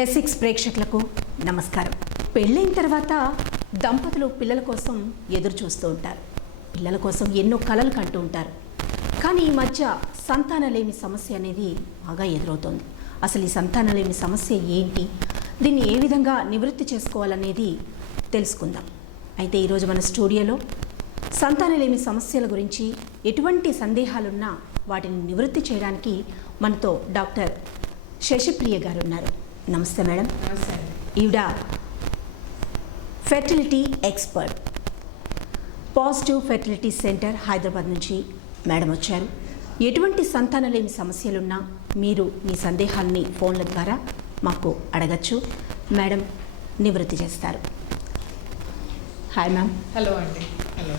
ఎస్6 ప్రేక్షకులకు నమస్కారం. పెళ్ళైన తర్వాత దంపతులు పిల్లల కోసం ఎదురు చూస్తూ ఉంటారు. పిల్లల కోసం ఎన్నో కలలు కంటూ ఉంటారు. కానీ ఈ మధ్య సంతానలేమి సమస్య అనేది బాగా ఎదురవుతోంది. అసలు ఈ సంతానలేమి సమస్య ఏంటి, దీన్ని ఏ విధంగా నివృత్తి చేసుకోవాలనేది తెలుసుకుందాం. అయితే ఈరోజు మన స్టూడియోలో సంతానలేమి సమస్యల గురించి ఎటువంటి సందేహాలున్నా వాటిని నివృత్తి చేయడానికి మనతో డాక్టర్ శశిప్రియ గారు ఉన్నారు. నమస్తే మేడం. నమస్తే. ఈవిడ fertility expert, positive fertility centre Hyderabad నుంచి మేడం వచ్చారు. ఎటువంటి సంతానలేమి సమస్యలున్నా మీరు మీ సందేహాల్ని ఫోన్ల ద్వారా మాకు అడగచ్చు, మేడం నివృత్తి చేస్తారు. Hi ma'am. హలో అండి. హలో.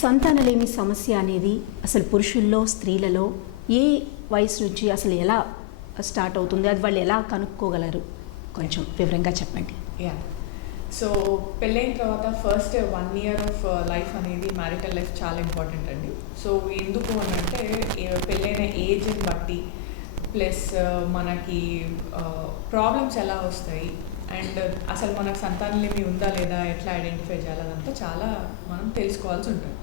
సంతానలేమి సమస్య అనేది అసలు పురుషుల్లో స్త్రీలలో ఏ వయసు నుంచి అసలు ఎలా స్టార్ట్ అవుతుంది, అది వాళ్ళు ఎలా కనుక్కోగలరు, కొంచెం వివరంగా చెప్పండి. యా, సో పెళ్ళైన తర్వాత ఫస్ట్ 1 year ఆఫ్ లైఫ్ అనేది మ్యారిటల్ లైఫ్ చాలా ఇంపార్టెంట్ అండి. సో ఎందుకు అని అంటే పెళ్ళైన ఏజ్ని బట్టి ప్లస్ మనకి ప్రాబ్లమ్స్ ఎలా వస్తాయి అండ్ అసలు మనకు సంతానలేమి ఉందా లేదా ఎట్లా ఐడెంటిఫై చేయాలనంతా చాలా మనం తెలుసుకోవాల్సి ఉంటుంది.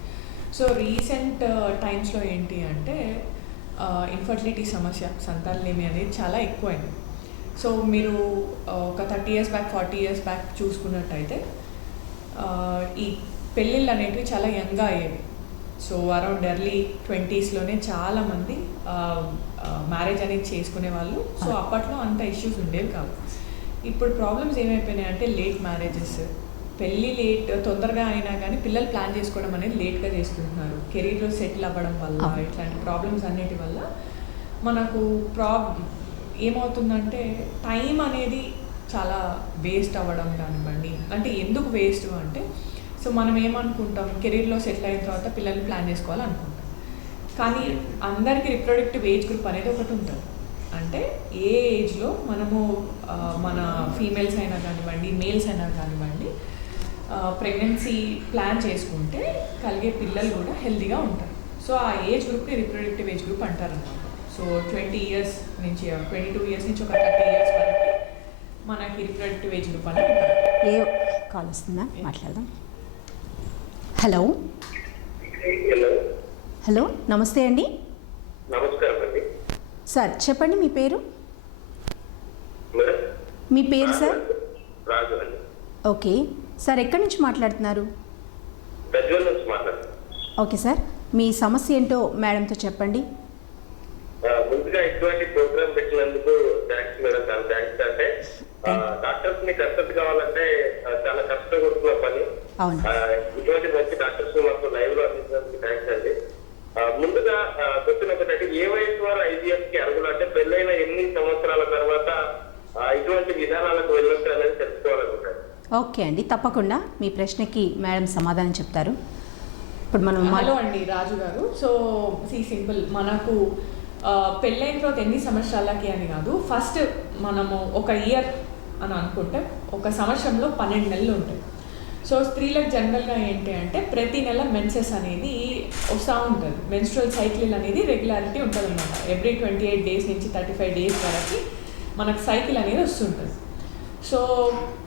సో రీసెంట్ టైమ్స్లో ఏంటి అంటే ఇన్ఫర్టిలిటీ సమస్య, సంతానలేమి అనేది చాలా ఎక్కువైంది. సో మీరు ఒక 30 years బ్యాక్ 40 years బ్యాక్ చూసుకున్నట్టయితే ఈ పెళ్ళిళ్ళు అనేటివి చాలా యంగ్గా అయ్యేవి. సో అరౌండ్ ఎర్లీ 20sలోనే చాలామంది మ్యారేజ్ అనేది చేసుకునే వాళ్ళు. సో అప్పట్లో అంత ఇష్యూస్ ఉండేవి కావు. ఇప్పుడు ప్రాబ్లమ్స్ ఏమైపోయినాయి అంటే లేట్ మ్యారేజెస్, పెళ్ళి లేట్, తొందరగా అయినా కానీ పిల్లలు ప్లాన్ చేసుకోవడం అనేది లేట్గా చేసుకుంటున్నారు. కెరీర్లో సెటిల్ అవ్వడం వల్ల ఇట్లాంటి ప్రాబ్లమ్స్ అన్నిటి వల్ల మనకు ఏమవుతుందంటే టైం అనేది చాలా వేస్ట్ అవ్వడం కానివ్వండి. అంటే ఎందుకు వేస్ట్ అంటే, సో మనం ఏమనుకుంటాం, కెరీర్లో సెటిల్ అయిన తర్వాత పిల్లల్ని ప్లాన్ చేసుకోవాలనుకుంటాం. కానీ అందరికీ రిప్రొడక్టివ్ ఏజ్ గ్రూప్ అనేది ఒకటి ఉంటుంది. అంటే ఏ ఏజ్లో మనము మన ఫీమేల్స్ అయినా కానివ్వండి, మేల్స్ అయినా కానివ్వండి, ప్రెగ్నెన్సీ ప్లాన్ చేసుకుంటే కలిగే పిల్లలు కూడా హెల్తీగా ఉంటారు. సో ఆ ఏజ్ గ్రూప్ని రిప్రొడక్టివ్ ఏజ్ గ్రూప్ అంటారు అన్నమాట. సో 20 years నుంచి 22 years నుంచి ఒక 30 years వరకు మనకి రిప్రొడక్టివ్ ఏజ్ గ్రూప్ అని ఉంటారు. ఏ కాల్ వస్తుందా, మాట్లాడదాం. హలో. హలో, నమస్తే అండి. నమస్కారం అండి. సార్ చెప్పండి, మీ పేరు? మీ పేరు సార్? రాజు అండి. ఓకే సార్, ఎక్కడి నుంచి మాట్లాడుతున్నారు? గజ్వేల్ నుంచి మాట్లాడుతున్నాను. ఓకే సార్, మీ సమస్య ఏంటో మేడంతో చెప్పండి. ముందుగా ఇటువంటి ప్రోగ్రామ్ పెట్టినందుకు థ్యాంక్స్ మేడం. చాలా థ్యాంక్స్. అంటే డాక్టర్స్ ని కన్సల్ట్ కావాలంటే చాలా కష్టపడుతున్న పని. ఇటువంటి మంచి డాక్టర్స్ మాకు లైవ్ లో అందించినందుకు థ్యాంక్స్ అండి. ముందుగా క్వశ్చన్ ఒకటి, ఏ వయసు వారు IVF కి అర్హులు? అంటే పెళ్ళైన ఎన్ని సంవత్సరాల తర్వాత ఇటువంటి విధానాలకు వెళ్ళొచ్చు అనేది తెలుసుకోవాలనుకుంటారు. ఓకే అండి, తప్పకుండా మీ ప్రశ్నకి మేడం సమాధానం చెప్తారు. ఇప్పుడు మనం హలో అండి రాజు గారు. సో సింపుల్, మనకు పెళ్ళైన తర్వాత ఎన్ని సంవత్సరాలకి అని కాదు, ఫస్ట్ మనము ఒక ఇయర్ అని అనుకుంటే ఒక సంవత్సరంలో 12 నెలలు ఉంటాయి. సో స్త్రీలకు జనరల్గా ఏంటి అంటే ప్రతి నెల మెన్సెస్ అనేది వస్తూ ఉంటుంది. మెన్స్ట్రువల్ సైకిల్ అనేది రెగ్యులారిటీ ఉంటుంది అన్నమాట. ఎవ్రీ 28 days నుంచి 35 days వరకు మనకు సైకిల్ అనేది వస్తుంటుంది. సో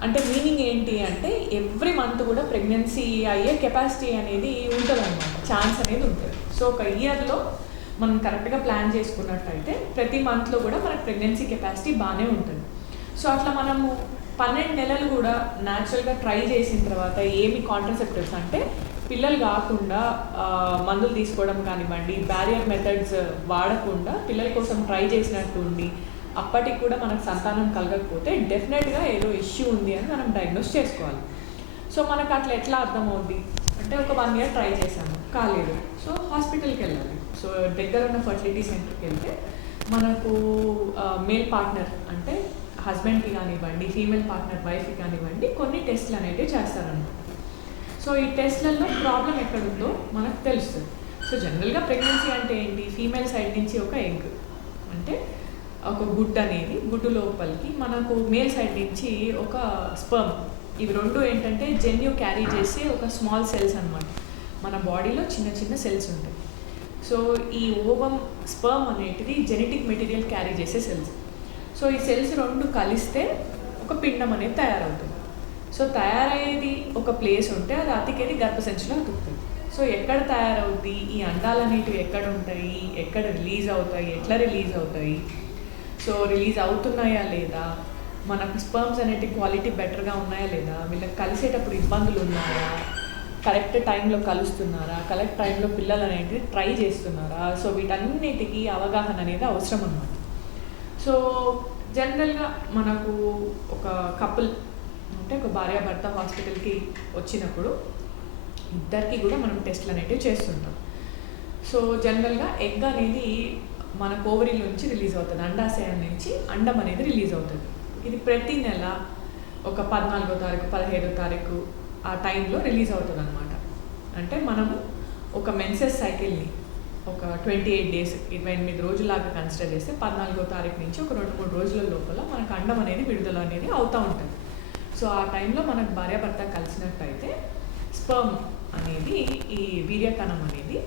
అంటే మీనింగ్ ఏంటి అంటే ఎవ్రీ మంత్ కూడా ప్రెగ్నెన్సీ అయ్యే కెపాసిటీ అనేది ఉంటుంది అన్నమాట, ఛాన్స్ అనేది ఉంటుంది. సో ఒక ఇయర్లో మనం కరెక్ట్గా ప్లాన్ చేసుకున్నట్టయితే ప్రతి మంత్లో కూడా మనకు ప్రెగ్నెన్సీ కెపాసిటీ బాగానే ఉంటుంది. సో అట్లా మనము 12 నెలలు కూడా న్యాచురల్గా ట్రై చేసిన తర్వాత ఏమి కాంట్రసెప్టివ్స్ అంటే పిల్లలు కాకుండా మందులు తీసుకోవడం కానివ్వండి, బ్యారియర్ మెథడ్స్ వాడకుండా పిల్లల కోసం ట్రై చేసినట్టు ఉండి అప్పటికి కూడా మనకు సంతానం కలగకపోతే డెఫినెట్గా ఏదో ఇష్యూ ఉంది అని మనం డయాగ్నోస్ చేసుకోవాలి. సో మనకు అట్లా ఎట్లా అర్థమవుద్ది అంటే ఒక 1 year ట్రై చేశాము, కాలేదు, సో హాస్పిటల్కి వెళ్ళాలి. సో దగ్గర ఉన్న ఫర్టిలిటీ సెంటర్కి వెళ్తే మనకు మేల్ పార్ట్నర్ అంటే హస్బెండ్కి కానివ్వండి, ఫీమేల్ పార్ట్నర్ వైఫ్కి కానివ్వండి కొన్ని టెస్ట్లు అనేవి చేస్తారన్నమాట. సో ఈ టెస్ట్లలో ప్రాబ్లం ఎక్కడుందో మనకు తెలుస్తుంది. సో జనరల్గా ప్రెగ్నెన్సీ అంటే ఏంటి, ఫీమేల్ సైడ్ నుంచి ఒక ఎగ్ అంటే ఒక గుడ్ అనేది, గుడ్డు లోపలికి మనకు మేల్ సైడ్ నుంచి ఒక స్పర్మ్, ఇవి రెండు ఏంటంటే జెన్యు క్యారీ చేసే ఒక స్మాల్ సెల్స్ అన్నమాట. మన బాడీలో చిన్న చిన్న సెల్స్ ఉంటాయి. సో ఈ ఓవమ్ స్పర్మ్ అనేటిది జెనెటిక్ మెటీరియల్ క్యారీ చేసే సెల్స్. సో ఈ సెల్స్ రెండు కలిస్తే ఒక పిండం అనేది తయారవుతుంది. సో తయారయ్యేది ఒక ప్లేస్ ఉంటే అది అతికేది గర్భసంచిలో అతుకుతుంది. సో ఎక్కడ తయారవుద్ది, ఈ అండాలు అనేటివి ఎక్కడ ఉంటాయి, ఎక్కడ రిలీజ్ అవుతాయి, ఎట్లా రిలీజ్ అవుతాయి, సో రిలీజ్ అవుతున్నాయా లేదా, మనకు స్పర్మ్స్ అనేటివి క్వాలిటీ బెటర్గా ఉన్నాయా లేదా, వీళ్ళకి కలిసేటప్పుడు ఇబ్బందులు ఉన్నాయా, కరెక్ట్ టైంలో కలుస్తున్నారా, కరెక్ట్ టైంలో పిల్లలు అనేటివి ట్రై చేస్తున్నారా, సో వీటన్నిటికీ అవగాహన అనేది అవసరం అన్నమాట. సో జనరల్గా మనకు ఒక కపుల్ అంటే ఒక భార్యాభర్త హాస్పిటల్కి వచ్చినప్పుడు ఇద్దరికి కూడా మనం టెస్ట్లు అనేటివి చేస్తుంటాం. సో జనరల్గా ఎగ్ అనేది మన ఓవరీల నుంచి రిలీజ్ అవుతుంది, అండాశయం నుంచి అండం అనేది రిలీజ్ అవుతుంది. ఇది ప్రతి నెల ఒక 14వ తారీఖు 15వ తారీఖు ఆ టైంలో రిలీజ్ అవుతుంది అనమాట. అంటే మనము ఒక మెన్సెస్ సైకిల్ని ఒక 28 డేస్ 28 రోజులాగా కన్సిడర్ చేస్తే 14వ తారీఖు నుంచి ఒక 2-3 రోజుల లోపల మనకు అండం అనేది విడుదల అనేది అవుతూ ఉంటుంది. సో ఆ టైంలో మనకు భార్యాభర్త కలిసినట్టయితే స్పర్మ్ అనేది ఈ వీర్యకణం అనేది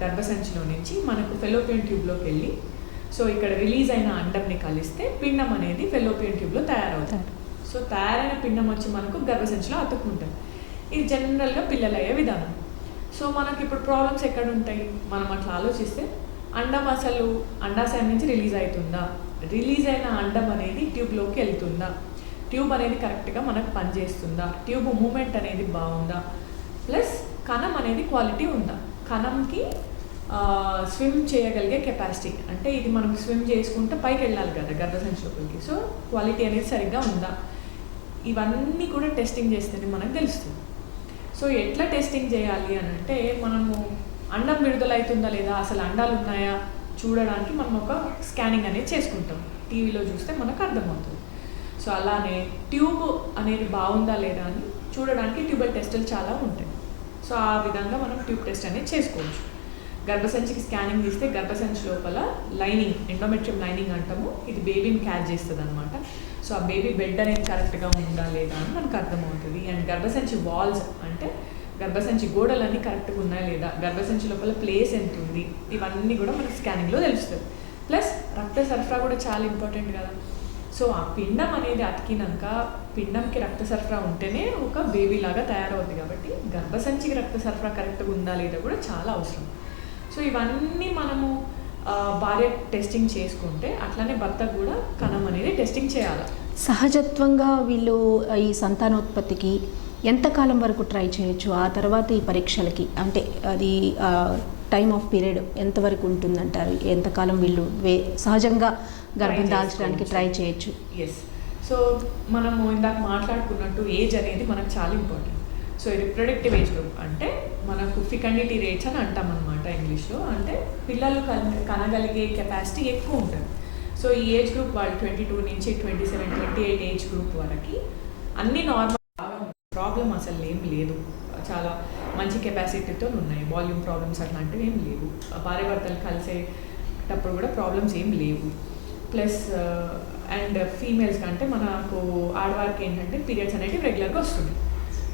గర్భసంచిలో నుంచి మనకు ఫెలోపియన్ ట్యూబ్లోకి వెళ్ళి సో ఇక్కడ రిలీజ్ అయిన అండంని కలిస్తే పిండం అనేది ఫెలోపియన్ ట్యూబ్లో తయారవుతుంది. సో తయారైన పిండం వచ్చి మనకు గర్భసంచిలో అతుక్కుంటుంది. ఇది జనరల్గా పిల్లలు అయ్యే విధానం. సో మనకి ఇప్పుడు ప్రాబ్లమ్స్ ఎక్కడ ఉంటాయి, మనం అట్లా ఆలోచిస్తే అండం అసలు అండాశయం నుంచి రిలీజ్ అవుతుందా, రిలీజ్ అయిన అండం అనేది ట్యూబ్లోకి వెళ్తుందా, ట్యూబ్ అనేది కరెక్ట్గా మనకు పనిచేస్తుందా, ట్యూబ్ మూమెంట్ అనేది బాగుందా, ప్లస్ కణం అనేది క్వాలిటీ ఉందా, కణంకి స్విమ్ చేయగలిగే కెపాసిటీ, అంటే ఇది మనం స్విమ్ చేసుకుంటే పైకి వెళ్ళాలి కదా గర్భసంచి లోపలికి, సో క్వాలిటీ అనేది సరిగ్గా ఉందా, ఇవన్నీ కూడా టెస్టింగ్ చేస్తేనే మనకు తెలుస్తుంది. సో ఎట్లా టెస్టింగ్ చేయాలి అని అంటే మనము అండం విడుదలవుతుందా లేదా, అసలు అండాలు ఉన్నాయా చూడడానికి మనం ఒక స్కానింగ్ అనేది చేసుకుంటాం, టీవీలో చూస్తే మనకు అర్థమవుతుంది. సో అలానే ట్యూబ్ అనేది బాగుందా లేదా అని చూడడానికి ట్యూబల్ టెస్టులు చాలా ఉంటాయి. సో ఆ విధంగా మనం ట్యూబ్ టెస్ట్ అనేది చేసుకోవచ్చు. గర్భసంచికి స్కానింగ్ తీస్తే గర్భసంచి లోపల లైనింగ్, ఎండోమెట్రియం లైనింగ్ అంటాము, ఇది బేబీని క్యాచ్ చేస్తుంది అనమాట. సో ఆ బేబీ బెడ్ అనేది కరెక్ట్గా ఉందా లేదా అని మనకు అర్థమవుతుంది. అండ్ గర్భసంచి వాల్స్ అంటే గర్భసంచి గోడలన్నీ కరెక్ట్గా ఉన్నాయా లేదా, గర్భసంచి లోపల ప్లేస్ ఎంత ఉంది, ఇవన్నీ కూడా మనకు స్కానింగ్లో తెలుస్తుంది. ప్లస్ రక్త సరఫరా కూడా చాలా ఇంపార్టెంట్ కదా. సో ఆ పిండం అనేది అతికినాక పిండంకి రక్త సరఫరా ఉంటేనే ఒక బేబీ లాగా తయారవుతుంది. కాబట్టి గర్భసంచికి రక్త సరఫరా కరెక్ట్గా ఉందా లేదా కూడా చాలా అవసరం. సో ఇవన్నీ మనము భార్య టెస్టింగ్ చేసుకుంటే అట్లానే భర్త కూడా కణం అనేది టెస్టింగ్ చేయాలి. సహజత్వంగా వీళ్ళు ఈ సంతానోత్పత్తికి ఎంతకాలం వరకు ట్రై చేయొచ్చు, ఆ తర్వాత ఈ పరీక్షలకి అంటే అది టైమ్ ఆఫ్ పీరియడ్ ఎంతవరకు ఉంటుందంటారు, ఎంతకాలం వీళ్ళు సహజంగా గర్భం దాల్చడానికి ట్రై చేయొచ్చు? ఎస్, సో మనము ఇందాక మాట్లాడుకున్నట్టు ఏజ్ అనేది మనకు చాలా important. So reproductive age group అంటే మనకు ఫికండిటీ రేట్స్ అని అంటాం అనమాట ఇంగ్లీష్లో, అంటే పిల్లలు కనగలిగే కెపాసిటీ ఎక్కువ ఉంటుంది. సో ఈ ఏజ్ గ్రూప్ వాళ్ళు 22 నుంచి 27, 28 ఏజ్ గ్రూప్ వరకు అన్నీ నార్మల్, ప్రాబ్లం అసలు ఏం లేదు, చాలా మంచి కెపాసిటీతో ఉన్నాయి, వాల్యూమ్ ప్రాబ్లమ్స్ అట్లాంటివి ఏం లేవు, భార్యాభర్తలు కలిసేటప్పుడు కూడా ప్రాబ్లమ్స్ ఏం లేవు. ప్లస్ అండ్ ఫీమేల్స్ కంటే మనకు ఆడవారికి ఏంటంటే పీరియడ్స్ అనేవి రెగ్యులర్గా వస్తుంది.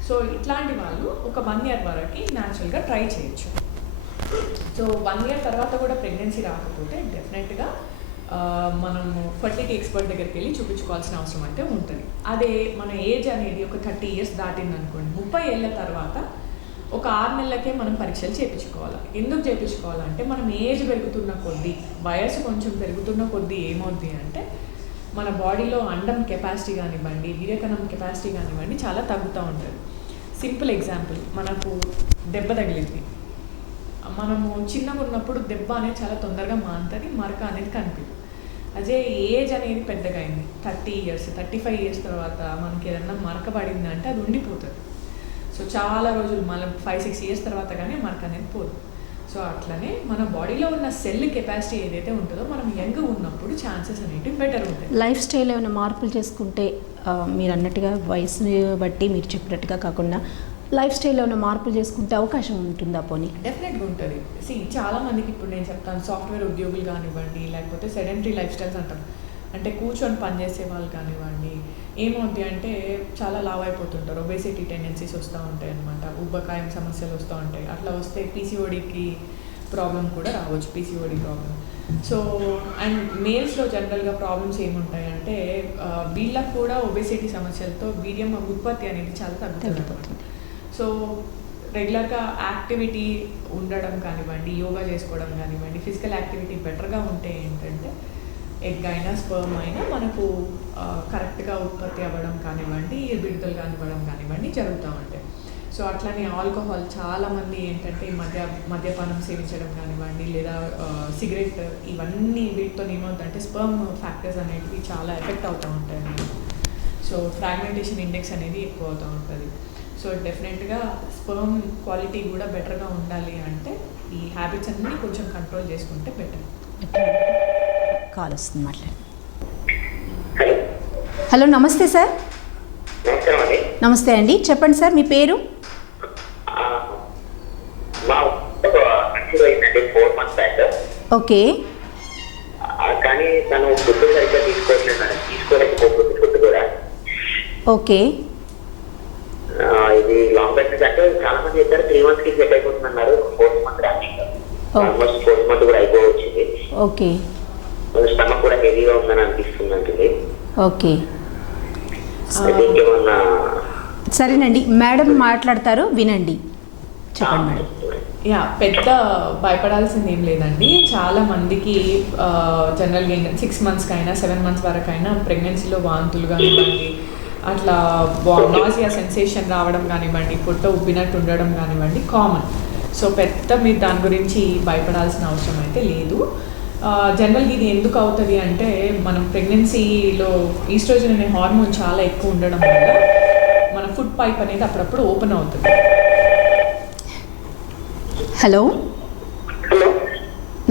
సో ఇట్లాంటి వాళ్ళు ఒక 1 year వరకు న్యాచురల్గా ట్రై చేయొచ్చు. సో 1 year తర్వాత కూడా ప్రెగ్నెన్సీ రాకపోతే డెఫినెట్గా మనము ఫర్టిలిటీ ఎక్స్పర్ట్ దగ్గరికి వెళ్ళి చూపించుకోవాల్సిన అవసరం అయితే ఉంటుంది. అదే మన ఏజ్ అనేది ఒక 30 years దాటింది అనుకోండి, 30 ఏళ్ళ తర్వాత ఒక 6 నెలలకే మనం పరీక్షలు చేయించుకోవాలి. ఎందుకు చేయించుకోవాలంటే మనం ఏజ్ పెరుగుతున్న కొద్దీ, వయసు కొంచెం పెరుగుతున్న కొద్దీ ఏమవుద్ది అంటే మన బాడీలో అండం కెపాసిటీ కానివ్వండి, వీర్యకణం కెపాసిటీ కానివ్వండి చాలా తగ్గుతూ ఉంటుంది. సింపుల్ ఎగ్జాంపుల్, మనకు దెబ్బ తగిలింది, మనము చిన్నగా ఉన్నప్పుడు దెబ్బ అనేది చాలా తొందరగా మానుతుంది, మరక అనేది కనిపించదు. అదే ఏజ్ అనేది పెద్దగా అయింది, 30 years 35 years తర్వాత మనకి ఏదన్నా మరక పడింది అంటే అది ఉండిపోతుంది. సో చాలా రోజులు మళ్ళీ 5-6 years తర్వాత కానీ మరక అనేది పోదు. సో అట్లనే మన బాడీలో ఉన్న సెల్ కెపాసిటీ ఏదైతే ఉంటుందో మనం యంగ్ ఉన్నప్పుడు ఛాన్సెస్ అనేవి బెటర్ ఉంటాయి. లైఫ్ స్టైల్ ఏమైనా మార్పులు చేసుకుంటే మీరు అన్నట్టుగా వయసుని బట్టి మీరు చెప్పినట్టుగా కాకుండా లైఫ్ స్టైల్లో ఏమైనా మార్పులు చేసుకుంటే అవకాశం ఉంటుందా? పోనీ డెఫినెట్గా ఉంటుంది. చాలా మందికి ఇప్పుడు నేను చెప్తాను, సాఫ్ట్వేర్ ఉద్యోగులు కానివ్వండి, లేకపోతే సెడెంటరీ లైఫ్ స్టైల్స్ అంటాం, అంటే కూర్చొని పనిచేసే వాళ్ళు కానివ్వండి, ఏమవుద్ది అంటే చాలా లావ్ అయిపోతుంటారు, ఒబేసిటీ టెండెన్సీస్ వస్తూ ఉంటాయి అనమాట, ఉబ్బకాయం సమస్యలు వస్తూ ఉంటాయి. అట్లా వస్తే పీసీఓడికి ప్రాబ్లం కూడా రావచ్చు, పీసీఓడి ప్రాబ్లం. సో అండ్ మేల్స్లో జనరల్గా ప్రాబ్లమ్స్ ఏముంటాయంటే వీళ్ళకు కూడా ఒబెసిటీ సమస్యలతో వీర్యం ఉత్పత్తి అనేది చాలా తగ్గుతుంది. సో రెగ్యులర్గా యాక్టివిటీ ఉండడం కానివ్వండి, యోగా చేసుకోవడం కానివ్వండి, ఫిజికల్ యాక్టివిటీ బెటర్గా ఉంటే ఏంటంటే ఎగ్ అయినా స్పర్మ్ అయినా మనకు కరెక్ట్గా ఉత్పత్తి అవ్వడం కానివ్వండి, విడుదల కానివ్వడం కానివ్వండి జరుగుతూ ఉంటాయి. సో అట్లనే ఆల్కహాల్ చాలామంది ఏంటంటే మద్యపానం సేవించడం కానివ్వండి, లేదా సిగరెట్, ఇవన్నీ వీటితో ఏమవుతుందంటే స్పర్మ్ ఫ్యాక్టర్స్ అనేవి చాలా ఎఫెక్ట్ అవుతూ ఉంటాయి అన్నమాట. సో ఫ్రాగ్మెంటేషన్ ఇండెక్స్ అనేది ఎక్కువ అవుతూ ఉంటుంది. సో డెఫినెట్గా స్పర్మ్ క్వాలిటీ కూడా బెటర్గా ఉండాలి అంటే ఈ హ్యాబిట్స్ అన్నీ కొంచెం కంట్రోల్ చేసుకుంటే బెటర్. కాల్ వస్తుంది మాట్లాడి. హలో, నమస్తే సార్. నమస్తే అండి, చెప్పండి సార్ మీ పేరు? ఓకే. కానీ తను ఫుడ్ సరిగ్గా తీసుకోలేకపోతుంది ఫుడ్ కూడా. ఓకే. ఇది లాంగ్ ప్రెగ్నెన్సీ అంటే చాలా మంది చెప్పారు 3 months కి సెట్ అయిపోతుంది అన్నారు. 4th month running, almost 4th month కూడా అయిపోవచ్చింది. ఓకే. స్టమక్ కూడా హెవీగా ఉందని అనిపిస్తుంది అంటుంది. ఓకే, ఇంకేమన్నా? సరేనండి, మేడం మాట్లాడతారు, వినండి, చెప్పండి మేడం. పెద్ద భయపడాల్సింది ఏం లేదండి. చాలా మందికి జనరల్గా 6 monthsకి అయినా 7 months వరకు అయినా ప్రెగ్నెన్సీలో వాంతులు కానివ్వండి, అట్లా నాసియా సెన్సేషన్ రావడం కానివ్వండి, పొట్ట ఉబ్బినట్టు ఉండడం కానివ్వండి కామన్. సో పెద్ద మీరు దాని గురించి భయపడాల్సిన అవసరం అయితే లేదు. జనరల్గా ఇది ఎందుకు అవుతుంది అంటే మనం ప్రెగ్నెన్సీలో ఈస్ట్రోజన్ అనే హార్మోన్ చాలా ఎక్కువ ఉండడం వల్ల మన ఫుడ్ పైప్ అనేది అప్పుడప్పుడు ఓపెన్ అవుతుంది. హలో,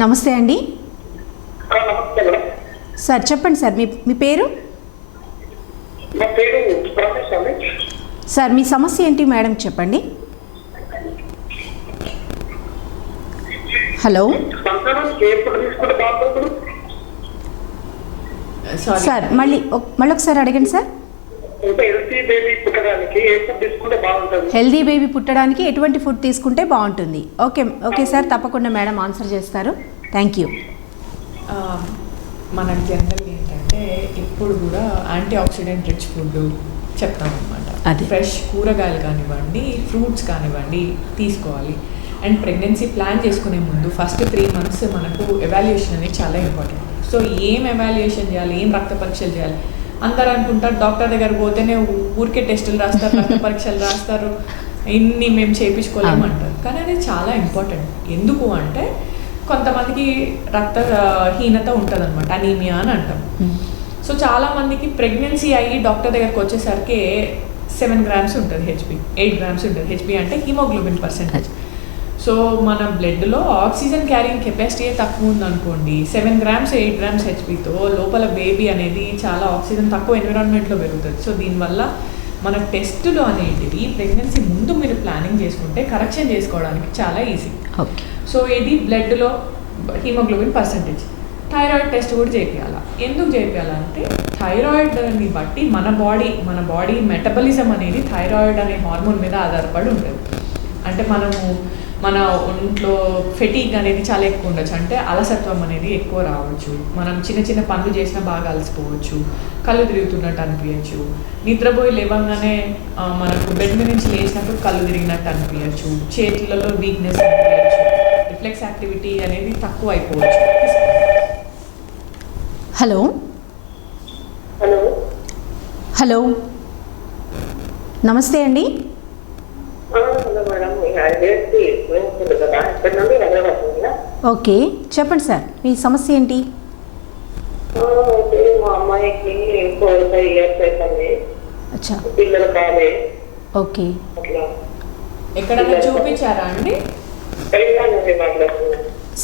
నమస్తే అండి సార్, చెప్పండి సార్ మీ పేరు? సార్ మీ సమస్య ఏంటి మేడం చెప్పండి. హలో సార్, మళ్ళీ ఒకసారి అడగండి సార్. హెల్దీ బేబీ పుట్టడానికి ఎటువంటి ఫుడ్ తీసుకుంటే బాగుంటుంది? ఓకే సార్, తప్పకుండా మేడం ఆన్సర్ చేస్తారు. Thank you. మనకు జనరల్ ఏంటంటే ఇప్పుడు కూడా యాంటీ ఆక్సిడెంట్ రిచ్ ఫుడ్ చెప్తామన్నమాట. ఫ్రెష్ కూరగాయలు కానివ్వండి, ఫ్రూట్స్ కానివ్వండి తీసుకోవాలి. అండ్ ప్రెగ్నెన్సీ ప్లాన్ చేసుకునే ముందు ఫస్ట్ 3 months మనకు ఎవాల్యుయేషన్ అనేది చాలా ఇంపార్టెంట్. సో ఏం ఎవాల్యుయేషన్ చేయాలి, ఏం రక్త పరీక్షలు చేయాలి అందరూ అనుకుంటారు. డాక్టర్ దగ్గర పోతేనే ఊరికే టెస్టులు రాస్తారు, రక్త పరీక్షలు రాస్తారు, ఇన్ని మేము చేయించుకోలేము అంటారు. కానీ అది చాలా ఇంపార్టెంట్. ఎందుకు అంటే కొంతమందికి రక్తహీనత ఉంటుంది అనమాట, అనీమియా అని అంటాం. సో చాలామందికి ప్రెగ్నెన్సీ అయ్యి డాక్టర్ దగ్గరకు వచ్చేసరికి 7 grams ఉంటుంది హెచ్బి, 8 grams ఉంటుంది హెచ్బి అంటే హిమోగ్లోబిన్ పర్సెంటేజ్. సో మన బ్లడ్లో ఆక్సిజన్ క్యారింగ్ కెపాసిటీయే తక్కువ ఉందనుకోండి, 7 grams 8 grams హెచ్బితో లోపల బేబీ అనేది చాలా ఆక్సిజన్ తక్కువ ఎన్విరాన్మెంట్లో పెరుగుతుంది. సో దీనివల్ల మన టెస్టులు అనేటివి ప్రెగ్నెన్సీ ముందు మీరు ప్లానింగ్ చేసుకుంటే కరెక్షన్ చేసుకోవడానికి చాలా ఈజీ. ఓకే. సో ఇది బ్లడ్లో హిమోగ్లోబిన్ పర్సెంటేజ్. థైరాయిడ్ టెస్ట్ కూడా చేయించాలా. ఎందుకు చేయించాలంటే థైరాయిడ్ని బట్టి మన బాడీ మెటబాలిజం అనేది థైరాయిడ్ అనే హార్మోన్ మీద ఆధారపడి ఉంటుంది. అంటే మన ఒంట్లో ఫెటీగ్ అనేది చాలా ఎక్కువ ఉండొచ్చు, అంటే అలసత్వం అనేది ఎక్కువ రావచ్చు. మనం చిన్న చిన్న పనులు చేసినా బాగా అలసిపోవచ్చు, కళ్ళు తిరుగుతున్నట్టు అనిపించచ్చు, నిద్రపోయి లేవగానే మనకు బెడ్ మీద నుంచి లేచినప్పుడు కళ్ళు తిరిగినట్టు అనిపించచ్చు, చేతులలో వీక్నెస్ అనిపించచ్చు, రిఫ్లెక్స్ యాక్టివిటీ అనేది తక్కువ అయిపోవచ్చు. హలో హలో, నమస్తే అండి. ఓకే, చెప్పండి సార్ మీ సమస్య ఏంటి? మా అమ్మాయికి 4-5 years అవుతుంది. అచ్చా, పిల్లలు కాలే. ఓకే. ఎక్కడైనా చూపించారా అండి?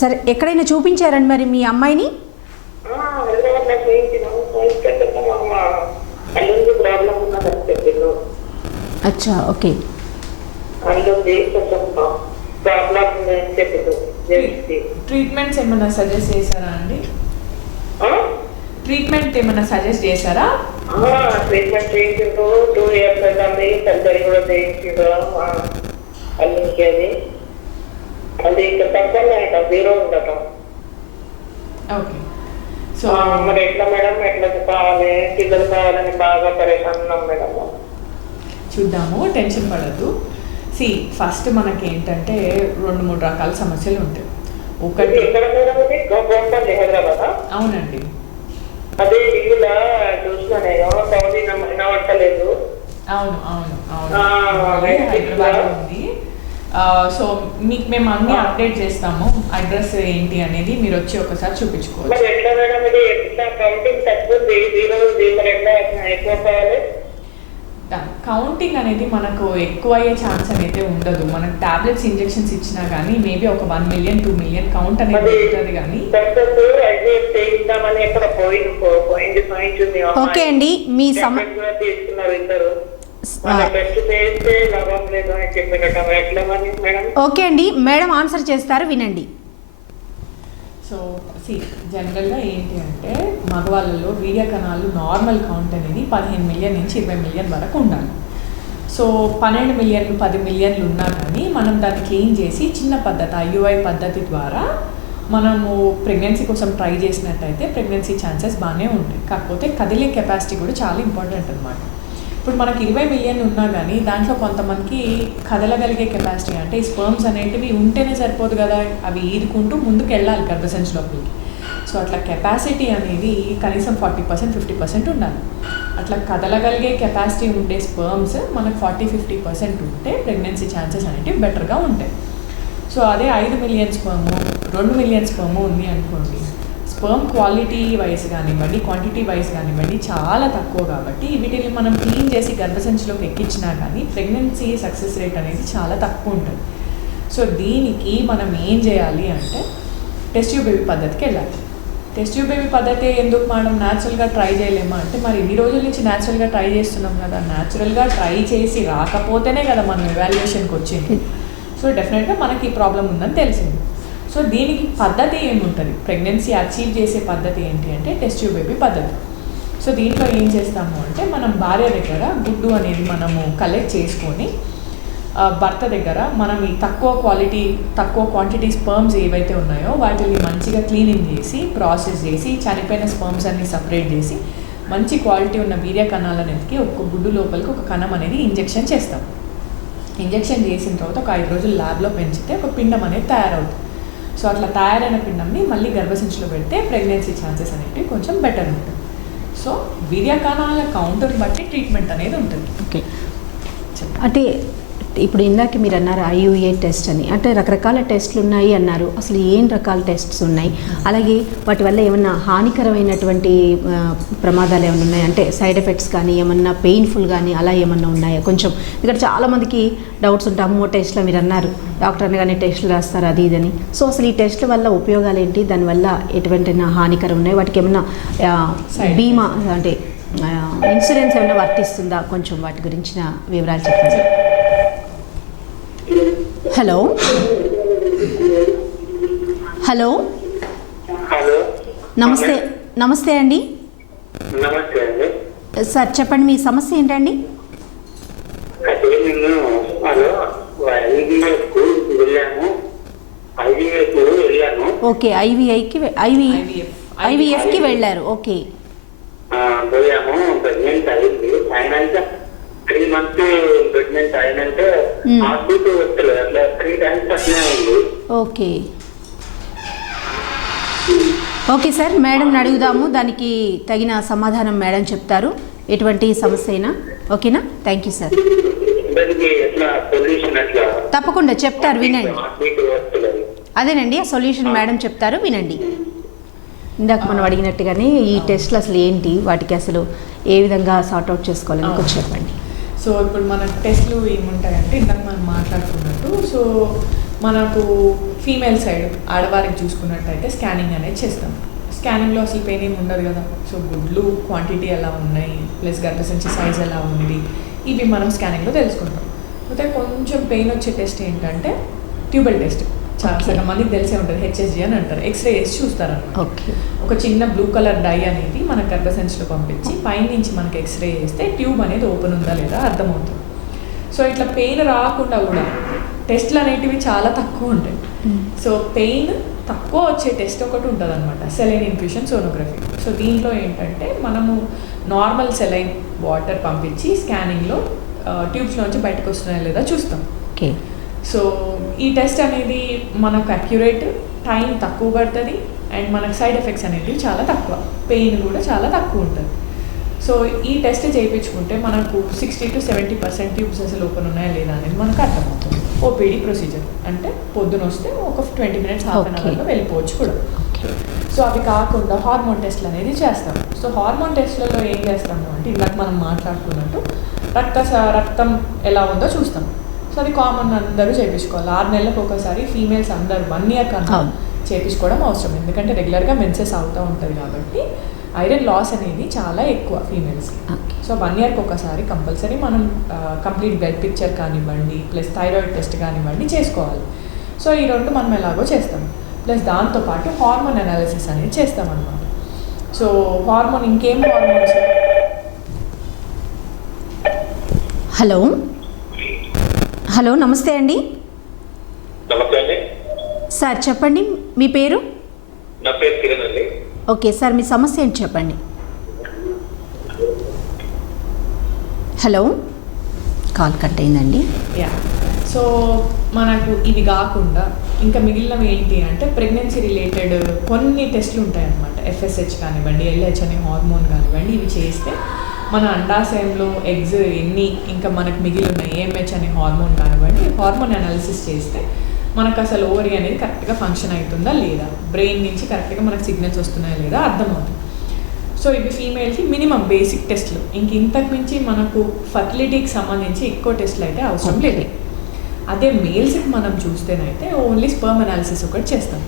సరే, ఎక్కడైనా చూపించారండి మరి మీ అమ్మాయిని? అచ్చా, ఓకే. ట్రీట్మెంట్స్ ఏమైనా సజెస్ట్ చేశారా అండి? ట్రీట్మెంట్ ఏమైనా సజెస్ట్ చేశారా? ట్రీట్మెంట్ చేయించిండ్రు. 2 years అవుతుంది. సర్జరీ కూడా చేయించిండ్రు అల్లికి. అది ఇంకా తగ్గలే, 0 ఉండటం. ఓకే. సో మరి ఎట్లా మేడం, ఎట్లా కావాలి, పిల్లలు కావాలని బాగా పరేషాన్ ఉన్నాం మేడం. చూద్దాము, టెన్షన్ పడద్దు. ఫస్ట్ మనకి ఏంటంటే 2-3 రకాల సమస్యలు ఉంటాయి. ఒకటి ఎక్కడ మేడం ఇది? గోపల్లి, హైదరాబాద్. అవునండి. అదే టీవీలో చూసిన నేను, సౌదీ వినవట్టలేదు. అవును అవును అవును, హైదరాబాద్ ఉంది. సో మీకు మేము అన్ని అప్డేట్ చేస్తాము. అడ్రస్ ఏంటి అనేది మీరు వచ్చి ఒకసారి చూపించుకోవచ్చు. మరి ఎట్లా మేడం ఇది? ఎట్లా కౌంటింగ్ తగ్గుంది, 0 మరి ఎట్లా ఎక్కువ కావాలి? కౌంటింగ్ అనేది మనకు ఎక్కువ అయ్యే ఛాన్స్ అయితే ఉండదు. మనకు టాబ్లెట్స్ ఇంజెక్షన్స్ ఇచ్చినా కానీ మేబీ ఒక 1 మిలియన్ 2 మిలియన్ కౌంట్ అనేది ఉంటుంది. కానీ ఓకే అండి, మీ ఓకే అండి, మేడం ఆన్సర్ చేస్తారు, వినండి. సో జనరల్గా ఏంటి అంటే మగవాళ్ళలో వీర్య కణాలు నార్మల్ కౌంట్ అనేది 15 మిలియన్ నుంచి 20 మిలియన్ వరకు ఉండాలి. సో 12 మిలియన్లు 10 మిలియన్లు ఉన్నా కానీ మనం దాన్ని క్లీన్ చేసి చిన్న పద్ధతి IUI పద్ధతి ద్వారా మనము ప్రెగ్నెన్సీ కోసం ట్రై చేసినట్టయితే ప్రెగ్నెన్సీ ఛాన్సెస్ బాగానే ఉంటాయి. కాకపోతే కదిలే కెపాసిటీ కూడా చాలా ఇంపార్టెంట్ అనమాట. ఇప్పుడు మనకి 20 మిలియన్ ఉన్నా కానీ దాంట్లో కొంతమందికి కదలగలిగే కెపాసిటీ, అంటే ఈ స్పర్మ్స్ అనేటివి ఉంటేనే సరిపోదు కదా, అవి ఈదుకుంటూ ముందుకు వెళ్ళాలి గర్భసంచి లోపలికి. సో అట్లా కెపాసిటీ అనేది కనీసం 40% 50% ఉండాలి. అట్లా కదలగలిగే కెపాసిటీ ఉండే స్పర్మ్స్ మనకు 40-50% ఉంటే ప్రెగ్నెన్సీ ఛాన్సెస్ అనేటివి బెటర్గా ఉంటాయి. సో అదే 5 మిలియన్ స్పర్మ్ 2 మిలియన్ స్పర్మ్ ఉంది అనుకోండి, స్పర్మ్ క్వాలిటీ వైజ్ కానివ్వండి, క్వాంటిటీ వైజ్ కానివ్వండి చాలా తక్కువ. కాబట్టి వీటిని మనం క్లీన్ చేసి గర్భసంచిలోకి ఎక్కించినా కానీ ప్రెగ్నెన్సీ సక్సెస్ రేట్ అనేది చాలా తక్కువ ఉంటుంది. సో దీనికి మనం ఏం చేయాలి అంటే టెస్ట్ ట్యూబ్ బేబీ పద్ధతికి వెళ్ళాలి. టెస్ట్ ట్యూబ్ బేబీ పద్ధతి ఎందుకు మనం న్యాచురల్గా ట్రై చేయలేమా అంటే, మరి ఇన్ని రోజుల నుంచి న్యాచురల్గా ట్రై చేస్తున్నాం కదా, న్యాచురల్గా ట్రై చేసి రాకపోతేనే కదా మనం ఎవాల్యుయేషన్కి వచ్చింది. సో డెఫినెట్గా మనకి ఈ ప్రాబ్లం ఉందని తెలిసింది. సో దీనికి పద్ధతి ఏముంటుంది, ప్రెగ్నెన్సీ అచీవ్ చేసే పద్ధతి ఏంటి అంటే టెస్ట్ ట్యూబ్ బేబీ పద్ధతి. సో దీంట్లో ఏం చేస్తాము అంటే మనం భార్య దగ్గర గుడ్డు అనేది మనము కలెక్ట్ చేసుకొని భర్త దగ్గర మనం ఈ తక్కువ క్వాంటిటీ స్పర్మ్స్ ఏవైతే ఉన్నాయో వాటిని మంచిగా క్లీనింగ్ చేసి ప్రాసెస్ చేసి చనిపోయిన స్పర్మ్స్ అన్ని సపరేట్ చేసి మంచి క్వాలిటీ ఉన్న వీర్య కణాలను ఎత్తికి ఒక గుడ్డు లోపలికి ఒక కణం అనేది ఇంజెక్షన్ చేస్తాం. ఇంజెక్షన్ చేసిన తర్వాత ఒక 5 రోజులు ల్యాబ్లో పెంచితే ఒక పిండం అనేది తయారవుతుంది. సో అట్లా తయారైన పిండంని మళ్ళీ గర్భసంచిలో పెడితే ప్రెగ్నెన్సీ ఛాన్సెస్ అనేవి కొంచెం బెటర్ ఉంటుంది. సో వీర్య కణాల కౌంటర్ బట్టి ట్రీట్మెంట్ అనేది ఉంటుంది. ఓకే, అంటే ఇప్పుడు ఇందాక మీరు అన్నారు IUI టెస్ట్ అని, అంటే రకరకాల టెస్ట్లు ఉన్నాయి అన్నారు. అసలు ఏం రకాల టెస్ట్స్ ఉన్నాయి, అలాగే వాటి వల్ల ఏమన్నా హానికరమైనటువంటి ప్రమాదాలు ఏమైనా ఉన్నాయి అంటే సైడ్ ఎఫెక్ట్స్ కానీ ఏమన్నా పెయిన్ఫుల్ కానీ అలా ఏమన్నా ఉన్నాయా? కొంచెం ఇక్కడ చాలామందికి డౌట్స్ ఉంటాయి, అమ్మో టెస్ట్లో మీరు అన్నారు డాక్టర్ అనగానే టెస్టులు రాస్తారు అది ఇదని. సో అసలు ఈ టెస్ట్ల వల్ల ఉపయోగాలు ఏంటి, దానివల్ల ఎటువంటి హానికరం ఉన్నాయి, వాటికి ఏమన్నా బీమా అంటే ఇన్సూరెన్స్ ఏమైనా వర్తిస్తుందా, కొంచెం వాటి గురించిన వివరాలు చెప్పండి. హలో హలో హలో, నమస్తే. నమస్తే అండి. నమస్తే అండి సార్ చెప్పండి, మీ సమస్య ఏంటండి? అదే నేను వెళ్ళాను. ఓకే, IVFకి వెళ్ళారు. ఓకే, పోయాము. ప్రెగ్నెంట్ అయింది. అయినాక 3 months ప్రెగ్నెంట్ అయినాక హాస్పిటల్ వస్తలేదు. అట్లా 3 times అట్లనే అయింది. ఓకే ఓకే సార్, మేడం అడుగుదాము, దానికి తగిన సమాధానం మేడం చెప్తారు, ఎటువంటి సమస్య అయినా. ఓకేనా? Thank you sir. దానికి ఎట్లా సొల్యూషన్ ఎట్లా? తప్పకుండా చెప్తారు, వినండి. హాస్పిటల్ వస్తలేదు. అదేనండి, ఆ సొల్యూషన్ మేడం చెప్తారు, వినండి. ఇందాక మనం అడిగినట్టుగానే ఈ టెస్ట్లు అసలు ఏంటి, వాటికి అసలు ఏ విధంగా సార్ట్అవుట్ చేసుకోవాలని కొంచెం చెప్పండి. సో ఇప్పుడు మన టెస్ట్లు ఏముంటాయంటే ఇందాక మనం మాట్లాడుకున్నట్టు, సో మనకు ఫీమేల్ సైడ్ ఆడవారికి చూసుకున్నట్టయితే స్కానింగ్ అనేది చేస్తాం. స్కానింగ్లో అసలు పెయిన్ ఏమి ఉండదు కదా. సో గుడ్లు క్వాంటిటీ ఎలా ఉన్నాయి, ప్లస్ గర్భసంచి సైజ్ ఎలా ఉంది, ఇవి మనం స్కానింగ్లో తెలుసుకుంటాం. అయితే కొంచెం పెయిన్ వచ్చే టెస్ట్ ఏంటంటే ట్యూబల్ టెస్ట్. చాలా సగం మందికి తెలిసే ఉంటుంది, HSG అని అంటారు. ఎక్స్రే వేసి చూస్తారన్నమాట. ఓకే, ఒక చిన్న బ్లూ కలర్ డై అనేది మన గర్భసంచిలో పంపించి పైనుంచి మనకి ఎక్స్రే చేస్తే ట్యూబ్ అనేది ఓపెన్ ఉందా లేదా అర్థమవుతుంది. సో ఇట్లా పెయిన్ రాకుండా కూడా టెస్ట్లు అనేటివి చాలా తక్కువ ఉంటాయి. సో పెయిన్ తక్కువ వచ్చే టెస్ట్ ఒకటి ఉంటుంది అనమాట, సెలైన్ ఇన్ఫ్యూషన్ సోనోగ్రఫీ. సో దీంట్లో ఏంటంటే మనము నార్మల్ సెలైన్ వాటర్ పంపించి స్కానింగ్లో ట్యూబ్స్లోంచి బయటకు వస్తున్నాయా లేదా చూస్తాం. ఓకే. సో ఈ టెస్ట్ అనేది మనకు అక్యురేట్, టైం తక్కువ పడుతుంది అండ్ మనకు సైడ్ ఎఫెక్ట్స్ అనేవి చాలా తక్కువ, పెయిన్ కూడా చాలా తక్కువ ఉంటుంది. సో ఈ టెస్ట్ చేయించుకుంటే మనకు 60 to 70% ట్యూబ్స్ అసలు ఓపెన్ ఉన్నాయా లేదా అనేది మనకు అర్థమవుతుంది. ఓపీడీ ప్రొసీజర్ అంటే పొద్దున వస్తే ఒక 20 minutes, హాఫ్ అన్ అవర్లో వెళ్ళిపోవచ్చు కూడా. సో అవి కాకుండా హార్మోన్ టెస్ట్లు అనేది చేస్తాం. సో హార్మోన్ టెస్ట్లలో ఏం చేస్తాము అంటే ఇందాక మనం మాట్లాడుకున్నట్టు రక్తం ఎలా ఉందో చూస్తాం. సో అది కామన్, అందరూ చేయించుకోవాలి. 6 నెలలకు ఒకసారి ఫీమేల్స్ అందరూ 1 year కన్నా చేయించుకోవడం అవసరం. ఎందుకంటే రెగ్యులర్గా మెన్సెస్ అవుతూ ఉంటుంది కాబట్టి ఐరన్ లాస్ అనేది చాలా ఎక్కువ ఫీమేల్స్కి. సో 1 yearకి ఒకసారి కంపల్సరీ మనం కంప్లీట్ బ్లడ్ పిక్చర్ కానివ్వండి, ప్లస్ థైరాయిడ్ టెస్ట్ కానివ్వండి చేసుకోవాలి. సో ఈ రెండు మనం ఎలాగో చేస్తాం. ప్లస్ దాంతోపాటు హార్మోన్ అనాలిసిస్ అనేది చేస్తాం అన్నమాట. సో హార్మోన్, ఇంకేం హార్మోన్స్. హలో హలో, నమస్తే అండి. నమస్తే అండి. సార్ చెప్పండి, మీ పేరు? నా పేరు కిరణ్ అండి. ఓకే సార్, మీ సమస్య ఏంటి చెప్పండి. హలో, కాల్ కట్ అయిందండి. యా, సో మనకు ఇవి కాకుండా ఇంకా మిగిలినవి ఏంటి అంటే ప్రెగ్నెన్సీ రిలేటెడ్ కొన్ని టెస్ట్లు ఉంటాయి అన్నమాట. FSH కానివ్వండి, LH అనే హార్మోన్ కానివ్వండి, ఇవి చేస్తే మన అండాశయంలో ఎగ్స్ ఎన్ని ఇంకా మనకు మిగిలి ఉన్నాయి, AMH అనే హార్మోన్ కానివ్వండి, హార్మోన్ అనాలిసిస్ చేస్తే మనకు అసలు ఓవరీ అనేది కరెక్ట్గా ఫంక్షన్ అవుతుందా లేదా, బ్రెయిన్ నుంచి కరెక్ట్గా మనకు సిగ్నల్స్ వస్తున్నాయా లేదా అర్థమవుతుంది. సో ఇవి ఫీమేల్కి మినిమం బేసిక్ టెస్ట్లు. ఇంతకు మించి మనకు ఫర్టిలిటీకి సంబంధించి ఎక్కువ టెస్ట్లు అయితే అవసరం లేదు. అదే మేల్స్కి మనం చూస్తేనైతే ఓన్లీ స్పర్మ్ అనాలిసిస్ ఒకటి చేస్తాం.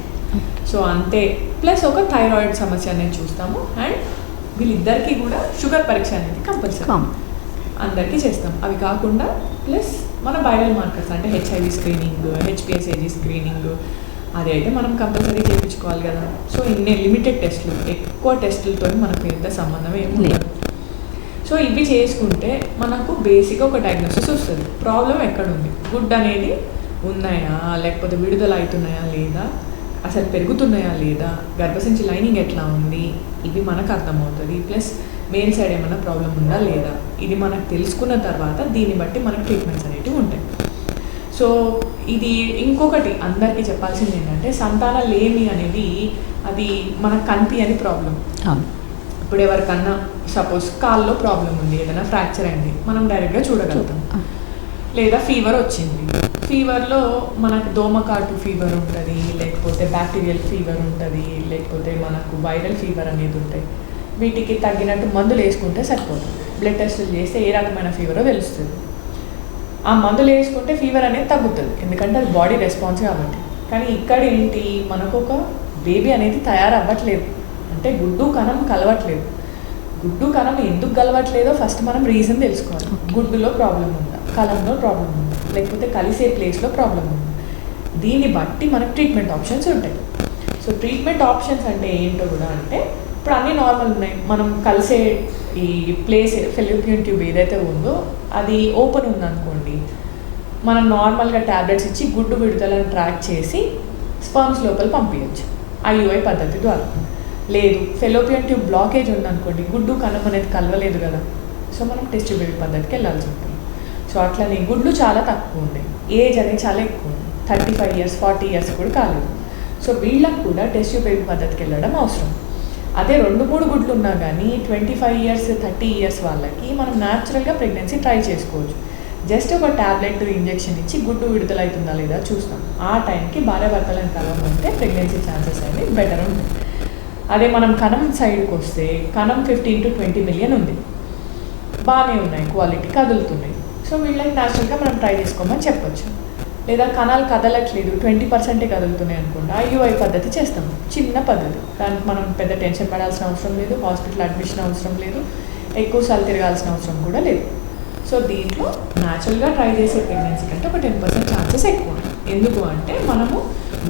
సో అంతే, ప్లస్ ఒక థైరాయిడ్ సమస్య అనేది చూస్తాము. అండ్ వీళ్ళిద్దరికీ కూడా షుగర్ పరీక్ష అనేది కంపల్సరీ అందరికీ చేస్తాం. అవి కాకుండా ప్లస్ మన వైరల్ మార్కర్స్ అంటే HIV స్క్రీనింగ్, HPSAG స్క్రీనింగ్, అది అయితే మనం కంపల్సరీ చేయించుకోవాలి కదా. సో ఇన్ని లిమిటెడ్ టెస్ట్లు, ఎక్కువ టెస్టులతో మనకు పెద్ద సంబంధం ఏమి లేదు. సో ఇవి చేసుకుంటే మనకు బేసిక్గా ఒక డయాగ్నోసిస్ వస్తుంది. ప్రాబ్లం ఎక్కడుంది, గుడ్ అనేది ఉన్నాయా, లేకపోతే విడుదల అవుతున్నాయా లేదా, అసలు పెరుగుతున్నాయా లేదా, గర్భసంచి లైనింగ్ ఎట్లా ఉంది, ఇవి మనకు అర్థమవుతుంది. ప్లస్ మెయిన్ సైడ్ ఏమైనా ప్రాబ్లం ఉందా లేదా, ఇది మనకు తెలుసుకున్న తర్వాత దీన్ని బట్టి మనకు ట్రీట్మెంట్స్ అనేవి ఉంటాయి. సో ఇది ఇంకొకటి అందరికీ చెప్పాల్సింది ఏంటంటే సంతానం లేమి అనేది అది మనకు కనిపించని ప్రాబ్లం. ఇప్పుడు ఎవరికన్నా సపోజ్ కాల్లో ప్రాబ్లం ఉంది, ఏదైనా ఫ్రాక్చర్ అయింది, మనం డైరెక్ట్గా చూడగలుగుతాం. లేదా ఫీవర్ వచ్చింది, ఫీవర్లో మనకు దోమకాటు ఫీవర్ ఉంటుంది, లేకపోతే బ్యాక్టీరియల్ ఫీవర్ ఉంటుంది, లేకపోతే మనకు వైరల్ ఫీవర్ అనేది ఉంటాయి. వీటికి తగ్గినట్టు మందులు వేసుకుంటే సరిపోతుంది. బ్లడ్ టెస్టులు చేస్తే ఏ రకమైన ఫీవరో తెలుస్తుంది. ఆ మందులు వేసుకుంటే ఫీవర్ అనేది తగ్గుతుంది, ఎందుకంటే అది బాడీ రెస్పాన్స్ కాబట్టి. కానీ ఇక్కడ ఏంటి, మనకు ఒక బేబీ అనేది తయారవ్వట్లేదు, అంటే గుడ్డు కణం కలవట్లేదు. గుడ్డు కణం ఎందుకు కలవట్లేదో ఫస్ట్ మనం రీజన్ తెలుసుకోవాలి. గుడ్డులో ప్రాబ్లం ఉందా, కలంలో ప్రాబ్లం ఉందా, లేకపోతే కలిసే ప్లేస్లో ప్రాబ్లం ఉందా, దీన్ని బట్టి మనకు ట్రీట్మెంట్ ఆప్షన్స్ ఉంటాయి. సో ట్రీట్మెంట్ ఆప్షన్స్ అంటే ఏంటో కూడా అంటే ఇప్పుడు అన్నీ నార్మల్ ఉన్నాయి. మనం కలిసే ఈ ప్లేస్ ఫెలోపియన్ ట్యూబ్ ఏదైతే ఉందో అది ఓపెన్ ఉందనుకోండి, మనం నార్మల్గా ట్యాబ్లెట్స్ ఇచ్చి గుడ్డు విడుదలను ట్రాక్ చేసి స్పర్మ్స్ లోపల పంపించవచ్చు IUI పద్ధతి ద్వారా. లేదు ఫెలోపియన్ ట్యూబ్ బ్లాకేజ్ ఉందనుకోండి, గుడ్డు కణం అనేది కలవలేదు కదా, సో మనం టెస్ట్ ట్యూబ్ పద్ధతికి వెళ్ళాల్సి ఉంటుంది. సో అట్లనే గుడ్లు చాలా తక్కువ ఉన్నాయి, ఏజ్ అనేది చాలా ఎక్కువ ఉంది, 35 years 40 years కూడా కాలేదు. సో వీళ్ళకు కూడా టెస్ట్ ట్యూబ్ పద్ధతికి వెళ్ళడం అవసరం. అదే 2-3 గుడ్లు ఉన్నా కానీ 25 years 30 years వాళ్ళకి మనం న్యాచురల్గా ప్రెగ్నెన్సీ ట్రై చేసుకోవచ్చు. జస్ట్ ఒక ట్యాబ్లెట్ ఇంజెక్షన్ ఇచ్చి గుడ్డు విడుదల అవుతుందా లేదా చూస్తాం. ఆ టైంకి భార్యాభర్తలను కలవమంటే ప్రెగ్నెన్సీ ఛాన్సెస్ అనేవి బెటర్ ఉంటుంది. అదే మనం కణం సైడ్కి వస్తే కణం 15 to 20 million ఉంది, బాగానే ఉన్నాయి, క్వాలిటీ కదులుతున్నాయి. సో వీళ్ళకి న్యాచురల్గా మనం ట్రై చేసుకోమని చెప్పొచ్చు. లేదా కణాలు కదలట్లేదు 20% కదులుతున్నాయి అనుకోండి, IUI పద్ధతి చేస్తాం, చిన్న పద్ధతి. దానికి మనం పెద్ద టెన్షన్ పడాల్సిన అవసరం లేదు, హాస్పిటల్ అడ్మిషన్ అవసరం లేదు, ఎక్కువ సార్లు తిరగాల్సిన అవసరం కూడా లేదు. సో దీంట్లో న్యాచురల్గా ట్రై చేసే ప్రెగ్నెన్సీ కంటే ఒక 10% ఛాన్సెస్ ఎక్కువ. ఎందుకు అంటే మనము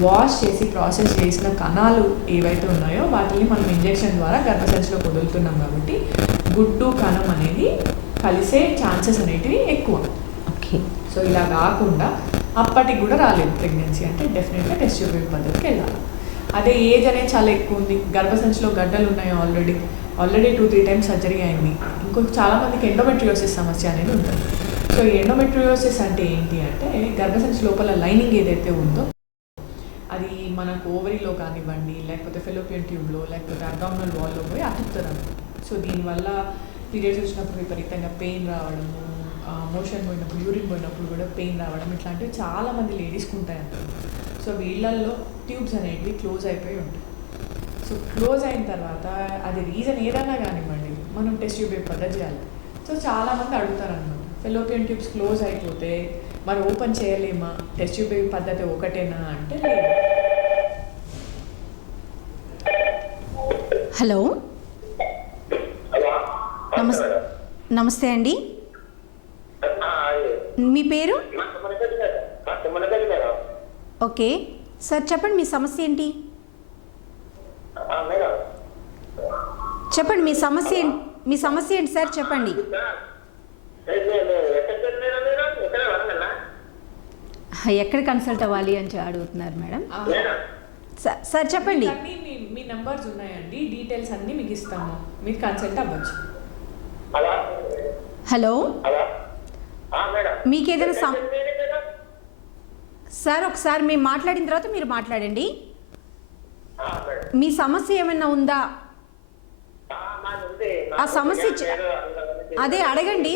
వాష్ చేసి ప్రాసెస్ చేసిన కణాలు ఏవైతే ఉన్నాయో వాటిని మనం ఇంజెక్షన్ ద్వారా గర్భసంచిలో వదులుతున్నాం కాబట్టి గుడ్డు కణం అనేది కలిసే ఛాన్సెస్ అనేటివి ఎక్కువ. ఓకే. సో ఇలా కాకుండా అప్పటికి కూడా రాలేదు ప్రెగ్నెన్సీ అంటే డెఫినెట్గా టెస్ట్ ట్యూబ్ పద్ధతికి వెళ్ళాలి. అదే ఏజ్ అనేది చాలా ఎక్కువ ఉంది, గర్భసంచిలో గడ్డలు ఉన్నాయి, ఆల్రెడీ 2-3 టైమ్స్ సర్జరీ అయింది, ఇంకొక చాలామందికి ఎండోమెట్రియోసిస్ సమస్య అనేది ఉంటుంది. సో ఈ ఎండోమెట్రియోసిస్ అంటే ఏంటి అంటే గర్భసంచి లోపల లైనింగ్ ఏదైతే ఉందో అది మనకు ఓవరీలో కానివ్వండి, లేకపోతే ఫెలోపియన్ ట్యూబ్లో, లేకపోతే అబ్డామినల్ వాల్లో పోయి అతుకుతుంది. సో దీనివల్ల పీరియడ్స్ వచ్చినప్పుడు విపరీతంగా పెయిన్ రావడము, మోషన్ పోయినప్పుడు, యూరిన్ పోయినప్పుడు కూడా పెయిన్ రావడం, ఇట్లాంటివి చాలామంది లేడీస్కి ఉంటాయి అంటారు. సో వీళ్ళల్లో ట్యూబ్స్ అనేవి క్లోజ్ అయిపోయి ఉంటాయి. సో క్లోజ్ అయిన తర్వాత అది రీజన్ ఏదైనా కానివ్వండి, మనం టెస్ట్ ట్యూబ్ పద్ధతి చేయాలి. సో చాలామంది అడుగుతారు అనమాట, ఫెలోపియన్ ట్యూబ్స్ క్లోజ్ అయిపోతే మరి ఓపెన్ చేయలేమా, టెస్ట్ ట్యూబ్ పద్ధతి ఒకటేనా అంటే లేదు. హలో, నమస్తే అండి, మీ పేరు? ఓకే సార్, చెప్పండి మీ సమస్య ఏంటి? చెప్పండి మీ సమస్య ఏంటి సార్, చెప్పండి. ఎక్కడ కన్సల్ట్ అవ్వాలి అని అడుగుతున్నారు మేడం. సార్ చెప్పండి. మీ నంబర్స్ ఉన్నాయండి, డీటెయిల్స్ అన్నీ మీకు ఇస్తాము, మీరు కన్సల్ట్ అవ్వచ్చు. హలో, మీకు ఏదైనా సార్ ఒకసారి మేము మాట్లాడిన తర్వాత మీరు మాట్లాడండి. మీ సమస్య ఏమైనా ఉందా? ఆ సమస్య అదే అడగండి,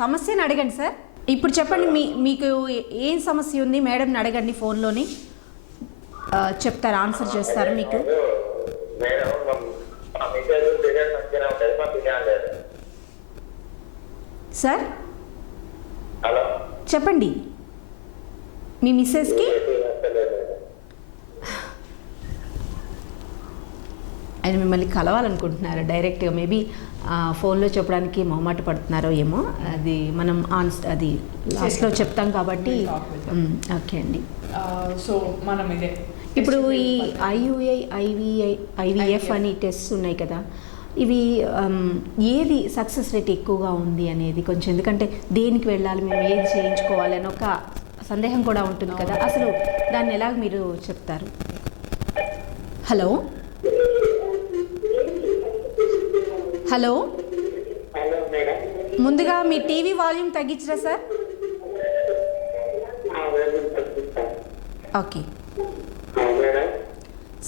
సమస్యను అడగండి సార్. ఇప్పుడు చెప్పండి, మీకు ఏం సమస్య ఉంది మేడంని అడగండి, ఫోన్లోని చెప్తారు, ఆన్సర్ చేస్తారు మీకు. సార్ చెప్పండి, మీ మిస్సెస్కి ఆయన మిమ్మల్ని కలవాలనుకుంటున్నారు డైరెక్ట్గా, మేబీ ఫోన్లో చెప్పడానికి మొహమాట పడుతున్నారో ఏమో, అది మనం అది లాస్ట్లో చెప్తాం కాబట్టి. ఓకే అండి. సో మనం ఇదే ఇప్పుడు ఈ IUI, IVF అని టెస్ట్ ఉన్నాయి కదా, ఇవి ఏది సక్సెస్ రేట్ ఎక్కువగా ఉంది అనేది కొంచెం, ఎందుకంటే దేనికి వెళ్ళాలి, మేము ఏది చేయించుకోవాలి అని ఒక సందేహం కూడా ఉంటుంది కదా, అసలు దాన్ని ఎలాగ మీరు చెప్తారు? హలో హలో, ముందుగా మీ టీవీ వాల్యూమ్ తగ్గించరా సార్? ఓకే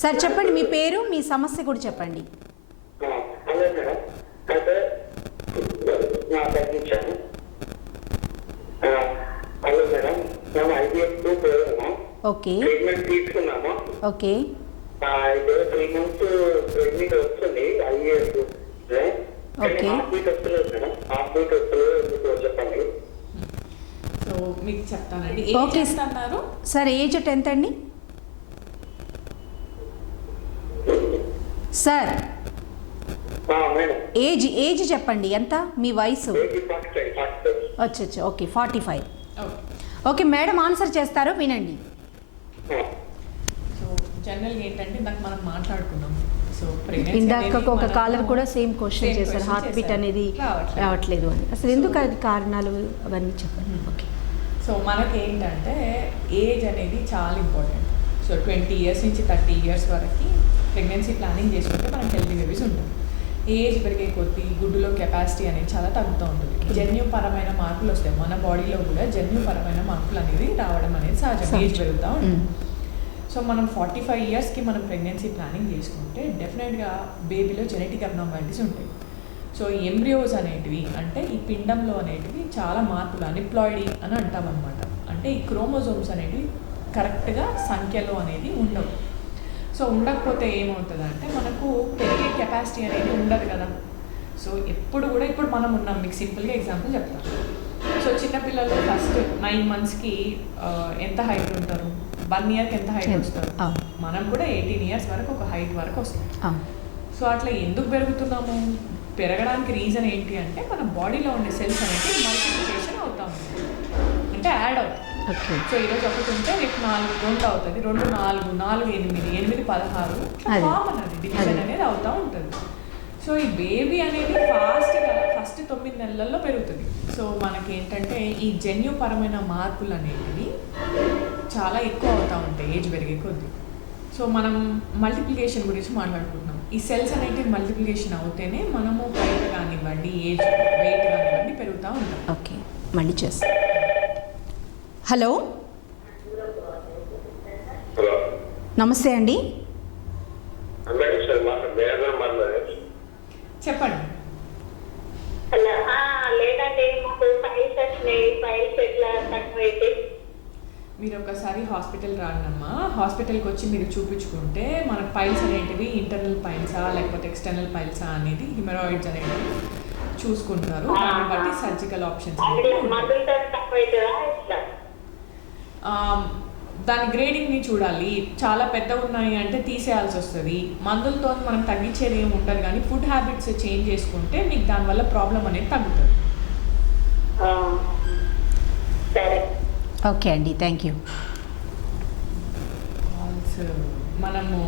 సార్, చెప్పండి మీ పేరు, మీ సమస్య కూడా చెప్పండి. ఓకే ఓకే, 3 months ప్రెగ్నెంట్ వస్తుంది, ఓకే చెప్పండి. సో మీకు చెప్తానండి. ఓకే సార్, ఏజ్ 10th అండి సార్? ఏజ్ చెప్పండి, ఎంత మీ వయసు? వచ్చా, ఓకే 45. ఓకే మేడం ఆన్సర్ చేస్తారు, వినండి. సో జనరల్గా ఏంటంటే ఇందాక మనం మాట్లాడుకున్నాం, సో ఇందాక ఒక కాలర్ కూడా సేమ్ క్వశ్చన్ చేశారు, హార్ట్ బీట్ అనేది రావట్లేదు అని, అసలు ఎందుకు అది కారణాలు అవన్నీ చెప్పండి. ఓకే, సో మనకి ఏంటంటే ఏజ్ అనేది చాలా ఇంపార్టెంట్. సో 20 years నుంచి 30 years వరకు ప్రెగ్నెన్సీ ప్లానింగ్ చేసుకుంటే మనకి హెల్తీ బేబీస్ ఉంటుంది. ఏజ్ పెరిగే కొద్దీ గుడ్డులో కెపాసిటీ అనేది చాలా తగ్గుతూ ఉంటుంది, జన్యుపరమైన మార్పులు వస్తాయి, మన బాడీలో కూడా జన్యుపరమైన మార్పులు అనేవి రావడం అనేది సహజం, ఏజ్ పెరుగుతూ ఉంటుంది. సో మనం 45 yearsకి మనం ప్రెగ్నెన్సీ ప్లానింగ్ చేసుకుంటే డెఫినెట్గా బేబీలో జెనెటిక్ అబ్నార్మాలిటీస్ ఉంటాయి. సో ఎంబ్రియోస్ అనేటివి అంటే ఈ పిండంలో అనేటివి చాలా మార్పులు, అనిప్లాయిడీ అని అంటాం అనమాట. అంటే ఈ క్రోమోజోమ్స్ అనేటివి కరెక్ట్గా సంఖ్యలో అనేది ఉండవు. సో ఉండకపోతే ఏమవుతుంది అంటే మనకు పెరిగే కెపాసిటీ అనేది ఉండదు కదా. సో ఎప్పుడు కూడా ఇప్పుడు మనం ఉన్నాం, మీకు సింపుల్గా ఎగ్జాంపుల్ చెప్తాను. సో చిన్నపిల్లలు ఫస్ట్ 9 monthsకి ఎంత హైట్ ఉంటారు, 1 yearకి ఎంత హైట్ వస్తారు, మనం కూడా 18 years వరకు ఒక హైట్ వరకు వస్తాం. సో అట్లా ఎందుకు పెరుగుతున్నాము, పెరగడానికి రీజన్ ఏంటి అంటే మన బాడీలో ఉండే సెల్స్ అనేది మల్టిప్లికేషన్ అవుతా ఉంటుంది, అంటే యాడ్ అవుతుంది. సో ఈరోజు ఒకటి ఉంటే రేపు 4 2 అవుతుంది, 2 4 4 8 8 16 కామన్, అది డివిజన్ అనేది అవుతూ ఉంటుంది. సో ఈ బేబీ అనేది ఫాస్ట్గా ఫస్ట్ 9 నెలల్లో పెరుగుతుంది. సో మనకి ఏంటంటే ఈ జన్యుపరమైన మార్పులు అనేవి చాలా ఎక్కువ అవుతూ ఉంటాయి ఏజ్ పెరిగే కొద్దీ. సో మనం మల్టిప్లికేషన్ గురించి మాట్లాడుకుంటున్నాం. ఈ సెల్స్ అనేటివి మల్టిప్లికేషన్ అవుతేనే మనము హైట్ కానివ్వండి, ఏజ్, వెయిట్ కానివ్వండి పెరుగుతూ ఉంటాం. ఓకే, మళ్ళీ చేస్తాం. హలో, హలో నమస్తే అండి. చెప్పండి. హలో, లేదండి మాకు ఫైల్స్ వచ్చినాయి. ఫైల్స్ ఎట్లా తక్కువైతే మీరు ఒకసారి హాస్పిటల్ రానమ్మా. హాస్పిటల్కి వచ్చి మీరు చూపించుకుంటే మన పైల్స్ అనేటివి ఇంటర్నల్ పైల్సా లేకపోతే ఎక్స్టర్నల్ పైల్సా అనేది, హిమరాయిడ్స్ అనేవి చూసుకుంటారు. దాన్ని బట్టి సర్జికల్ ఆప్షన్స్ మందులతో తక్కువైతుందా ఎట్లా? దాని గ్రేడింగ్ని చూడాలి. చాలా పెద్ద ఉన్నాయి అంటే తీసేయాల్సి వస్తుంది. మందులతో మనం తగ్గించేది ఏమి ఉండదు, కానీ ఫుడ్ హ్యాబిట్స్ చేంజ్ చేసుకుంటే మీకు దానివల్ల ప్రాబ్లం అనేది తగ్గుతుంది. సరే, ఓకే అండి, థ్యాంక్ యూ. కాల్స్ మనము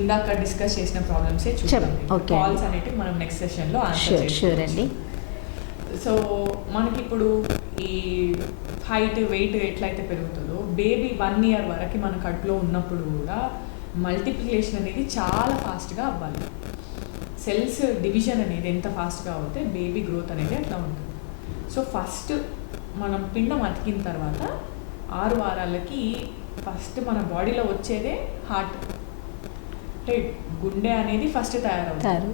ఇందాక డిస్కస్ చేసిన ప్రాబ్లమ్సే చూద్దాం. okay. కాల్స్ అనేటివి మనం నెక్స్ట్ సెషన్లో షూర్ షూర్ అండి. సో మనకి ఇప్పుడు ఈ హైట్, వెయిట్ ఎట్లయితే పెరుగుతుందో, బేబీ 1 year వరకు మన కడుపులో ఉన్నప్పుడు కూడా మల్టిప్లికేషన్ అనేది చాలా ఫాస్ట్గా అవ్వాలి. సెల్స్ డివిజన్ అనేది ఎంత ఫాస్ట్గా అవుతే బేబీ గ్రోత్ అనేది అట్లా ఉంటుంది. సో ఫస్ట్ మనం పిండం అతికిన తర్వాత 6 వారాలకి ఫస్ట్ మన బాడీలో వచ్చేదే హార్ట్, అంటే గుండె అనేది ఫస్ట్ తయారవుతుంది.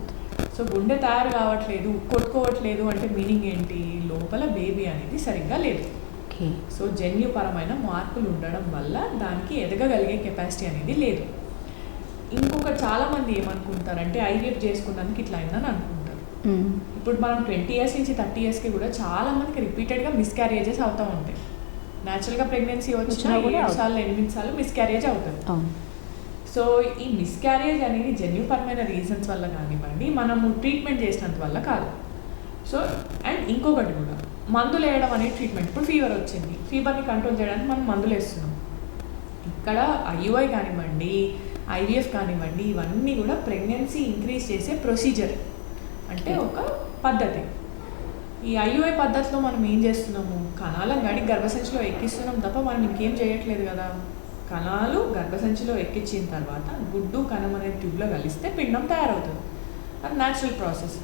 సో గుండె తయారు కావట్లేదు, కొట్టుకోవట్లేదు అంటే మీనింగ్ ఏంటి? లోపల బేబీ అనేది సరిగ్గా లేదు. సో జన్యుపరమైన మార్పులు ఉండడం వల్ల దానికి ఎదగగలిగే కెపాసిటీ అనేది లేదు. ఇంకొక చాలామంది ఏమనుకుంటారంటే ఐవీఎఫ్ చేసుకున్నందుకు ఇట్లా అయిందని అనుకుంటారు. ఇప్పుడు మనం 20 years నుంచి 30 yearsకి కూడా చాలా మందికి రిపీటెడ్గా మిస్క్యారేజెస్ అవుతూ ఉంటాయి. న్యాచురల్గా ప్రెగ్నెన్సీ వచ్చినా 7 సార్లు 8 సార్లు మిస్క్యారేజ్ అవుతుంది. సో ఈ మిస్క్యారేజ్ అనేది జన్యుపరమైన రీజన్స్ వల్ల కానివ్వండి, మనము ట్రీట్మెంట్ చేసినంత వల్ల కాదు. సో అండ్ ఇంకొకటి కూడా, మందులు వేయడం అనేది ట్రీట్మెంట్. ఇప్పుడు ఫీవర్ వచ్చింది, ఫీవర్ని కంట్రోల్ చేయడానికి మనం మందులు వేస్తున్నాం. ఇక్కడ ఐయుఐ కానివ్వండి, ఐవీఎఫ్ కానివ్వండి, ఇవన్నీ కూడా ప్రెగ్నెన్సీ ఇంక్రీజ్ చేసే ప్రొసీజర్, అంటే ఒక పద్ధతి. ఈ ఐయుఐ పద్ధతిలో మనం ఏం చేస్తున్నాము? కణాలను గడి గర్భసంచిలో ఎక్కిస్తున్నాం తప్ప మనం ఇంకేం చేయట్లేదు కదా. కణాలు గర్భసంచిలో ఎక్కించిన తర్వాత గుడ్డు కణం అనే ట్యూబ్లో కలిస్తే పిండం తయారవుతుంది. అది న్యాచురల్ ప్రాసెస్.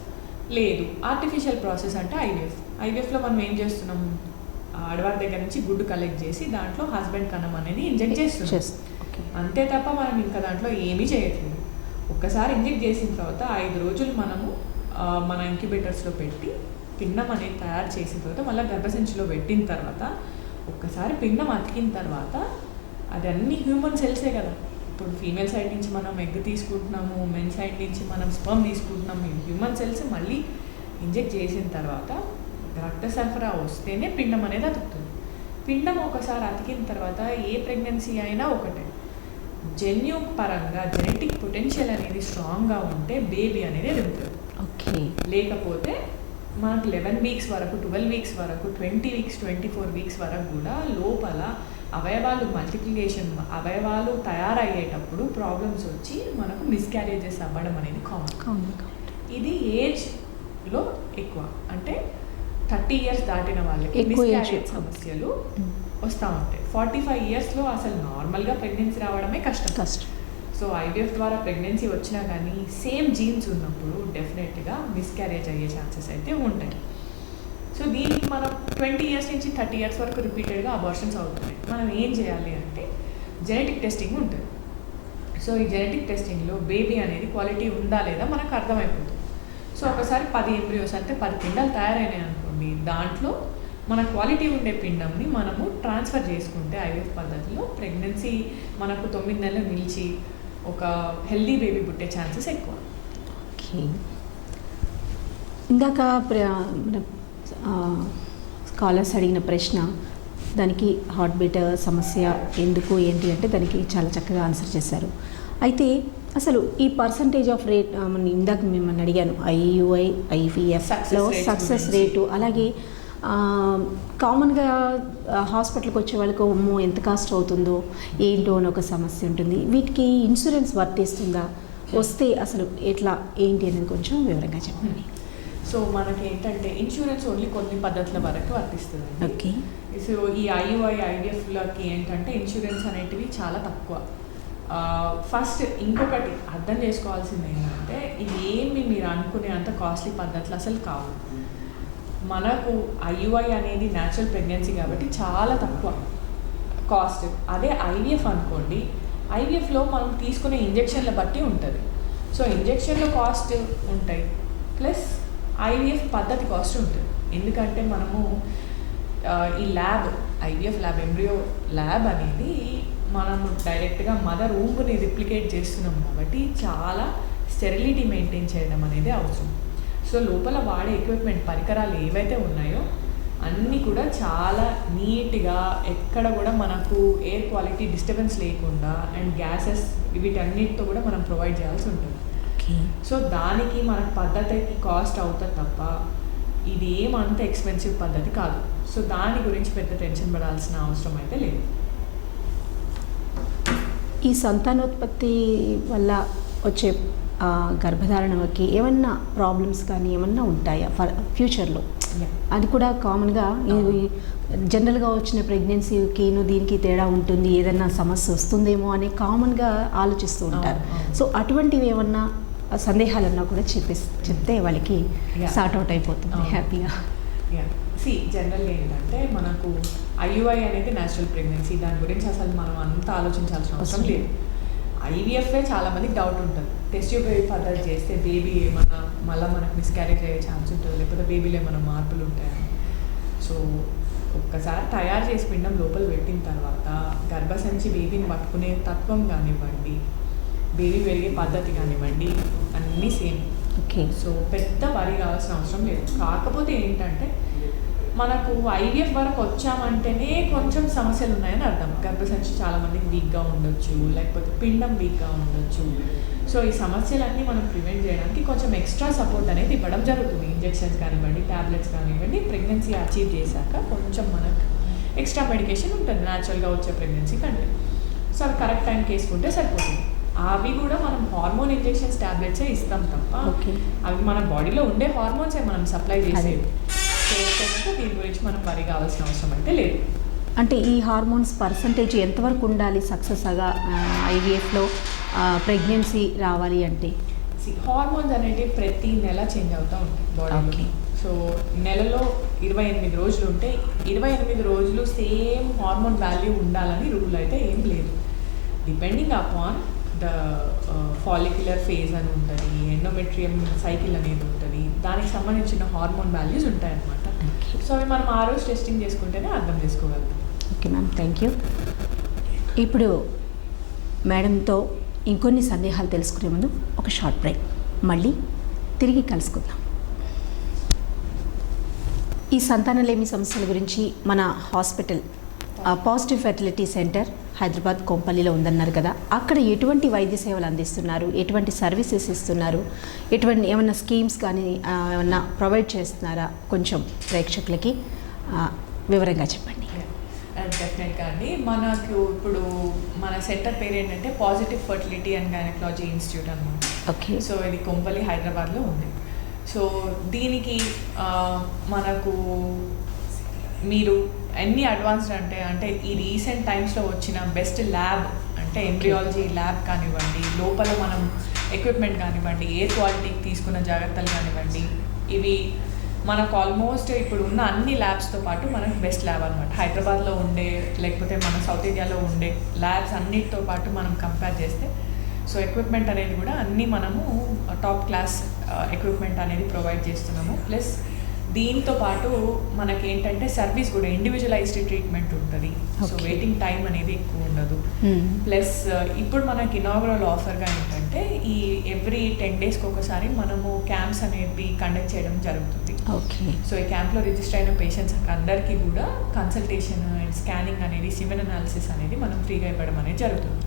లేదు, ఆర్టిఫిషియల్ ప్రాసెస్ అంటే ఐవీఎఫ్. ఐవీఎఫ్లో మనం ఏం చేస్తున్నాము? ఆడవారి దగ్గర నుంచి గుడ్డు కలెక్ట్ చేసి దాంట్లో హస్బెండ్ కణం అనేది ఇంజెక్ట్ చేస్తున్నాం. అంతే తప్ప మనం ఇంకా దాంట్లో ఏమీ చేయట్లేదు. ఒక్కసారి ఇంజెక్ట్ చేసిన తర్వాత 5 రోజులు మనము మన ఇంక్యుబేటర్స్లో పెట్టి పిండం అనేది తయారు చేసిన తర్వాత మళ్ళీ గర్భసంచిలో పెట్టిన తర్వాత ఒక్కసారి పిండం అతికిన తర్వాత అది అన్ని హ్యూమన్ సెల్సే కదా. ఇప్పుడు ఫీమేల్ సైడ్ నుంచి మనం ఎగ్ తీసుకుంటున్నాము, మెన్ సైడ్ నుంచి మనం స్పర్మ్ తీసుకుంటున్నాము. హ్యూమన్ సెల్స్ మళ్ళీ ఇంజెక్ట్ చేసిన తర్వాత రక్త సరఫరా వస్తేనే పిండం అనేది అతుకుతుంది. పిండం ఒకసారి అతికిన తర్వాత ఏ ప్రెగ్నెన్సీ అయినా ఒకటే, జన్యు పరంగా జెనెటిక్ పొటెన్షియల్ అనేది స్ట్రాంగ్గా ఉంటే బేబీ అనేది ఎదుగుతుంది. ఓకే, లేకపోతే మనకు 11 weeks వరకు, 12 weeks వరకు, 20 weeks, 24 weeks వరకు కూడా లోపల అవయవాలు మల్టిప్లికేషన్, అవయవాలు తయారయ్యేటప్పుడు ప్రాబ్లమ్స్ వచ్చి మనకు మిస్క్యారేజెస్ అవ్వడం అనేది కామన్. ఇది ఏజ్లో ఎక్కువ, అంటే 30 years దాటిన వాళ్ళకి మిస్క్యారేజ్ సమస్యలు వస్తూ ఉంటాయి. 45 yearsలో అసలు నార్మల్గా ప్రెగ్నెన్సీ రావడమే కష్టం. సో ఐవీఎఫ్ ద్వారా ప్రెగ్నెన్సీ వచ్చినా కానీ సేమ్ జీన్స్ ఉన్నప్పుడు డెఫినెట్గా మిస్క్యారేజ్ అయ్యే ఛాన్సెస్ అయితే ఉంటాయి. సో దీనికి మనం 20 years నుంచి 30 years వరకు రిపీటెడ్గా అబార్షన్స్ అవుతున్నాయి. మనం ఏం చేయాలి అంటే జెనెటిక్ టెస్టింగ్ ఉంటుంది. సో ఈ జెనెటిక్ టెస్టింగ్లో బేబీ అనేది క్వాలిటీ ఉందా లేదా మనకు అర్థమైపోతుంది. సో ఒకసారి 10 ఎంబ్రియోస్ అంటే 10 పిండాలు తయారైనాయి అనుకోండి, దాంట్లో మన క్వాలిటీ ఉండే పిండంని మనము ట్రాన్స్ఫర్ చేసుకుంటే ఐవీఎఫ్ పద్ధతిలో ప్రెగ్నెన్సీ మనకు 9 నెలలు నిలిచి ఒక హెల్దీ బేబీ పుట్టే ఛాన్సెస్ ఎక్కువ. ఓకే, ఇందాక స్కాలర్స్ అడిగిన ప్రశ్న, దానికి హార్ట్ బీట్ సమస్య ఎందుకు ఏంటి అంటే దానికి చాలా చక్కగా ఆన్సర్ చేశారు. అయితే అసలు ఈ పర్సంటేజ్ ఆఫ్ రేట్ ఇందాక మిమ్మల్ని అడిగాను, ఐయుఐ ఐవీఎఫ్లో సక్సెస్ రేటు, అలాగే కామన్గా హాస్పిటల్కి వచ్చే వాళ్ళకి అమ్మో ఎంత కాస్ట్ అవుతుందో ఏంటో అని ఒక సమస్య ఉంటుంది. వీటికి ఇన్సూరెన్స్ వర్తిస్తుందా? వస్తే అసలు ఎట్లా ఏంటి అనేది కొంచెం వివరంగా చెప్పండి. సో మనకి ఏంటంటే ఇన్సూరెన్స్ ఓన్లీ కొన్ని పద్ధతుల వరకు వర్తిస్తుంది. ఓకే, సో ఈ ఐయుఐ ఐవీఎఫ్లకి ఏంటంటే ఇన్సూరెన్స్ అనేటివి చాలా తక్కువ. ఫస్ట్ ఇంకొకటి అర్థం చేసుకోవాల్సింది ఏంటంటే ఇది ఏమి మీరు అనుకునే అంత కాస్ట్లీ పద్ధతులు అసలు కావు. మనకు ఐయుఐ అనేది న్యాచురల్ ప్రెగ్నెన్సీ కాబట్టి చాలా తక్కువ కాస్ట్. అదే ఐవీఎఫ్ అనుకోండి, ఐవీఎఫ్లో మనం తీసుకునే ఇంజెక్షన్ల బట్టి ఉంటుంది. సో ఇంజెక్షన్లో కాస్ట్ ఉంటాయి, ప్లస్ ఐవీఎఫ్ పద్ధతి కాస్ట్ ఉంటుంది. ఎందుకంటే మనము ఈ lab, IVF lab, embryo lab అనేది మనము డైరెక్ట్గా మదర్ ఊంబుని రిప్లికేట్ చేస్తున్నాం కాబట్టి చాలా స్టెరిలిటీ మెయింటైన్ చేయడం అనేది అవసరం. సో లోపల వాడే ఎక్విప్మెంట్, పరికరాలు ఏవైతే ఉన్నాయో అన్నీ కూడా చాలా నీట్గా, ఎక్కడ కూడా మనకు ఎయిర్ క్వాలిటీ డిస్టర్బెన్స్ లేకుండా అండ్ గ్యాసెస్ వీటన్నిటితో కూడా మనం ప్రొవైడ్ చేయాల్సి ఉంటుంది. సో దానికి మనకు పద్ధతికి కాస్ట్ అవుతుంది తప్ప ఇది ఏమంత ఎక్స్పెన్సివ్ పద్ధతి కాదు. సో దాని గురించి పెద్ద టెన్షన్ పడాల్సిన అవసరం అయితే లేదు. ఈ సంతానోత్పత్తి వల్ల వచ్చే గర్భధారణకి ఏమన్నా ప్రాబ్లమ్స్ కానీ ఏమన్నా ఉంటాయా ఫ్యూచర్లో? అది కూడా కామన్గా జనరల్గా వచ్చిన ప్రెగ్నెన్సీకిను దీనికి తేడా ఉంటుంది, ఏదైనా సమస్య వస్తుందేమో అని కామన్గా ఆలోచిస్తూ ఉంటారు. సో అటువంటివి ఏమన్నా సందేహాలన్నా కూడా చెప్తే వాళ్ళకి సార్ట్ అవుట్ అయిపోతుంది హ్యాపీగా. జనరల్గా ఏంటంటే మనకు ఐయుఐ అనేది న్యాచురల్ ప్రెగ్నెన్సీ, దాని గురించి అసలు మనం అంతా ఆలోచించాల్సిన అవసరం లేదు. ఐవీఎఫ్ఏ చాలామందికి డౌట్ ఉంటుంది, టెస్ట్ ట్యూబ్ పద్ధతి చేస్తే బేబీ ఏమన్నా మళ్ళీ మనకు మిస్క్యారేజ్ అయ్యే ఛాన్స్ ఉంటుంది, లేకపోతే బేబీలో ఏమైనా మార్పులు ఉంటాయని. సో ఒక్కసారి తయారు చేసి పిండం లోపల పెట్టిన తర్వాత గర్భసంచి బేబీని పట్టుకునే తత్వం కానివ్వండి, బేబీ పెరిగే పద్ధతి కానివ్వండి, అన్నీ సేమ్. ఓకే. సో పెద్ద వరి కావాల్సిన అవసరం లేదు. కాకపోతే ఏంటంటే మనకు ఐవీఎఫ్ వరకు వచ్చామంటేనే కొంచెం సమస్యలు ఉన్నాయని అర్థం. గర్భసంచి చాలామందికి వీక్గా ఉండొచ్చు, లేకపోతే పిండం వీక్గా ఉండొచ్చు. సో ఈ సమస్యలన్నీ మనం ప్రివెంట్ చేయడానికి కొంచెం ఎక్స్ట్రా సపోర్ట్ అనేది ఇవ్వడం జరుగుతుంది. ఇంజెక్షన్స్ కానివ్వండి, ట్యాబ్లెట్స్ కానివ్వండి, ప్రెగ్నెన్సీ అచీవ్ చేశాక కొంచెం మనకు ఎక్స్ట్రా మెడికేషన్ ఉంటుంది న్యాచురల్గా వచ్చే ప్రెగ్నెన్సీ కంటే. సో అవి కరెక్ట్ టైంకి వేసుకుంటే సరిపోతుంది. అవి కూడా మనం హార్మోన్ ఇంజెక్షన్స్, ట్యాబ్లెట్సే ఇస్తాం తప్ప అవి మన బాడీలో ఉండే హార్మోన్సే మనం సప్లై చేసేవి. సో దీని గురించి మనం వరి కావాల్సిన అవసరం అయితే లేదు. అంటే ఈ హార్మోన్స్ పర్సంటేజ్ ఎంతవరకు ఉండాలి సక్సెస్గా ఐవీఎఫ్లో ప్రెగ్నెన్సీ రావాలి అంటే? హార్మోన్స్ అనేవి ప్రతి నెల చేంజ్ అవుతూ ఉంటాయి బాడీలో. సో నెలలో 28 రోజులు ఉంటే 28 రోజులు సేమ్ హార్మోన్ వాల్యూ ఉండాలని రూల్ అయితే ఏం లేదు. Depending upon the follicular phase అని ఉంటుంది, ఎండోమెట్రియం సైకిల్ అనేది ఉంటుంది, దానికి సంబంధించిన హార్మోన్ వాల్యూస్ ఉంటాయన్నమాట. సో అవి మనం ఆ రోజు టెస్టింగ్ చేసుకుంటేనే అర్థం చేసుకోగలుగుతాం. Okay ma'am, thank you. ఇప్పుడు మేడంతో ఇంకొన్ని సందేహాలు తెలుసుకునే ముందు ఒక షార్ట్ బ్రేక్, మళ్ళీ తిరిగి కలుసుకుందాం. ఈ సంతానలేమి సమస్యల గురించి మన hospital positive fertility centre Hyderabad కొంపల్లిలో ఉందన్నారు కదా, అక్కడ ఎటువంటి వైద్య సేవలు అందిస్తున్నారు, ఎటువంటి సర్వీసెస్ ఇస్తున్నారు, ఎటువంటి ఏమన్నా స్కీమ్స్ కానీ ఏమన్నా ప్రొవైడ్ చేస్తున్నారా, కొంచెం ప్రేక్షకులకి వివరంగా చెప్పండి. డెఫినెట్గా అండి. మనకు ఇప్పుడు మన సెంటర్ పేరు ఏంటంటే positive fertility and gynaecology institute అనమాట. ఓకే. సో ఇది కొంపల్లి హైదరాబాద్లో ఉంది. సో దీనికి మనకు మీరు ఎన్ని అడ్వాన్స్డ్ అంటే ఈ రీసెంట్ టైమ్స్లో వచ్చిన బెస్ట్ ల్యాబ్ అంటే ఎంబ్రియాలజీ ల్యాబ్ కానివ్వండి, లోపల మనం ఎక్విప్మెంట్ కానివ్వండి, ఎయిర్ క్వాలిటీకి తీసుకున్న జాగ్రత్తలు కానివ్వండి, ఇవి మనకు ఆల్మోస్ట్ ఇప్పుడు ఉన్న అన్ని ల్యాబ్స్తో పాటు మనకు బెస్ట్ ల్యాబ్ అనమాట. హైదరాబాద్లో ఉండే లేకపోతే మన సౌత్ ఇండియాలో ఉండే ల్యాబ్స్ అన్నిటితో పాటు మనం కంపేర్ చేస్తే సో ఎక్విప్మెంట్ అనేది కూడా అన్నీ మనము టాప్ క్లాస్ ఎక్విప్మెంట్ అనేది ప్రొవైడ్ చేస్తున్నాము. ప్లస్ దీంతో పాటు మనకి ఏంటంటే సర్వీస్ కూడా ఇండివిజువలైజ్డ్ ట్రీట్మెంట్ ఉంటుంది. సో వెయిటింగ్ టైం అనేది ఎక్కువ ఉండదు. ప్లస్ ఇప్పుడు మనకి ఇనాగరల్ ఆఫర్గా ఏంటంటే ఈ ఎవ్రీ 10 డేస్కి ఒకసారి మనము క్యాంప్స్ అనేవి కండక్ట్ చేయడం జరుగుతుంది. ఓకే. సో ఈ క్యాంప్లో రిజిస్టర్ అయిన పేషెంట్స్ అందరికీ కూడా కన్సల్టేషన్ అండ్ స్కానింగ్ అనేది, సిమెన్ అనాలిసిస్ అనేది మనం ఫ్రీగా ఇవ్వడం అనేది జరుగుతుంది.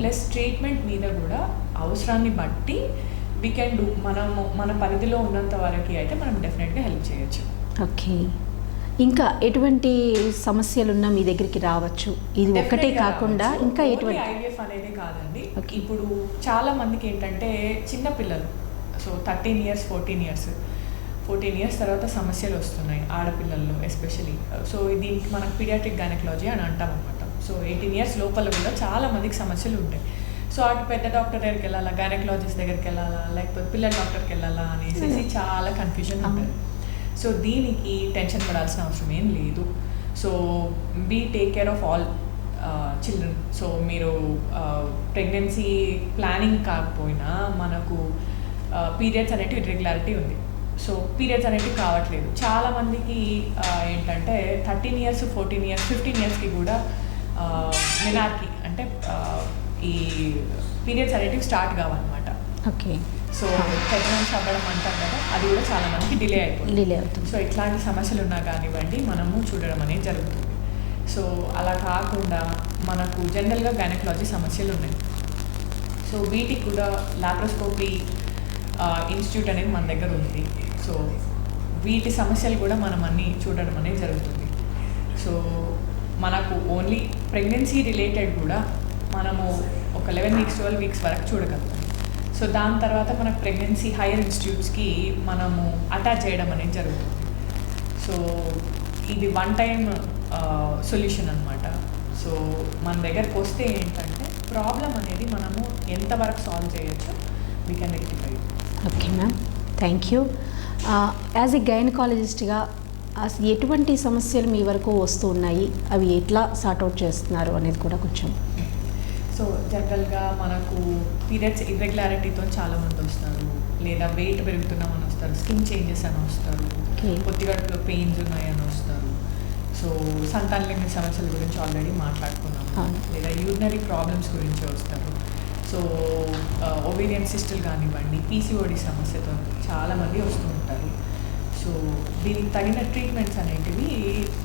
ప్లస్ ట్రీట్మెంట్ మీద కూడా అవసరాన్ని బట్టి వీ కెన్ డూ, మనము మన పరిధిలో ఉన్నంత వరకు అయితే మనం డెఫినెట్గా హెల్ప్ చేయొచ్చు. ఓకే. ఇంకా ఎటువంటి సమస్యలున్నా మీ దగ్గరికి రావచ్చు, ఇది ఒక్కటే కాకుండా ఇంకా ఎటువంటి? ఐవీఎఫ్ అనేది కాదండి. ఇప్పుడు చాలా మందికి ఏంటంటే చిన్నపిల్లలు, సో 13 years 14 years తర్వాత సమస్యలు వస్తున్నాయి ఆడపిల్లల్లో ఎస్పెషలీ. సో దీనికి మనకు పీడియాట్రిక్ గైనకాలజీ అని అంటాం అనమాట. సో 18 years లోపల కూడా చాలా మందికి సమస్యలు ఉంటాయి. సో అటు పెద్ద డాక్టర్ దగ్గరికి వెళ్ళాలా, గైనకాలజిస్ట్ దగ్గరికి వెళ్ళాలా, లేకపోతే పిల్లల డాక్టర్కి వెళ్ళాలా అనేసి చాలా కన్ఫ్యూజన్ ఉంటుంది. సో దీనికి టెన్షన్ పడాల్సిన అవసరం ఏం లేదు. So be take care of all children. So మీరు ప్రెగ్నెన్సీ ప్లానింగ్ కాకపోయినా మనకు పీరియడ్స్ అనేటివి ఇర్రెగ్యులారిటీ ఉంది. సో పీరియడ్స్ అనేటివి కావట్లేదు చాలామందికి. ఏంటంటే 13 years, 14 years, 15 yearsకి కూడా మినార్కి అంటే ఈ పీరియడ్స్ అనేటివి స్టార్ట్ కావాలన్నమాట. ఓకే. సో ప్రెగ్నెన్సీ అవ్వడం అంటారు కదా, అది కూడా చాలా మందికి డిలే అవుతుంది. సో ఇట్లాంటి సమస్యలు ఉన్నా కానివ్వండి మనము చూడడం అనేది జరుగుతుంది. సో అలా కాకుండా మనకు జనరల్గా గైనకాలజీ సమస్యలు ఉన్నాయి. సో వీటికి కూడా లాప్రోస్కోపీ ఇన్స్టిట్యూట్ అనేది మన దగ్గర ఉంది. సో వీటి సమస్యలు కూడా మనం అన్నీ చూడడం అనేది జరుగుతుంది. సో మనకు ఓన్లీ ప్రెగ్నెన్సీ రిలేటెడ్ కూడా మనము ఒక 11 weeks 12 weeks వరకు చూడగలుగుతాం. సో దాని తర్వాత మనకు ప్రెగ్నెన్సీ హైయర్ ఇన్స్టిట్యూట్స్కి మనము అటాచ్ చేయడం అనేది జరుగుతుంది. సో ఇది వన్ టైం సొల్యూషన్ అనమాట. సో మన దగ్గరకు వస్తే ఏంటంటే ప్రాబ్లం అనేది మనము ఎంతవరకు సాల్వ్ చేయొచ్చో we can rectify. Okay ma'am, thank you. As a గైనకాలజిస్ట్గా ఎటువంటి సమస్యలు మీ వరకు వస్తూ ఉన్నాయి, అవి ఎట్లా సార్ట్అవుట్ చేస్తున్నారు అనేది కూడా కొంచెం. సో జనరల్గా మనకు పీరియడ్స్ ఇర్రెగ్యులారిటీతో చాలామంది వస్తారు, లేదా వెయిట్ పెరుగుతున్నామని వస్తారు, స్కిన్ చేంజెస్ అని వస్తారు, పొత్తిగడుపులో పెయిన్స్ ఉన్నాయని వస్తారు. సో సంతానలేమి సమస్యల గురించి ఆల్రెడీ మాట్లాడుకున్నాము, లేదా యూరినరీ ప్రాబ్లమ్స్ గురించి వస్తారు. సో ఓవేరియన్ సిస్టులు కానివ్వండి, పీసీఓడి సమస్యతో చాలామంది వస్తూ ఉంటారు. సో దీనికి తగిన ట్రీట్మెంట్స్ అనేటివి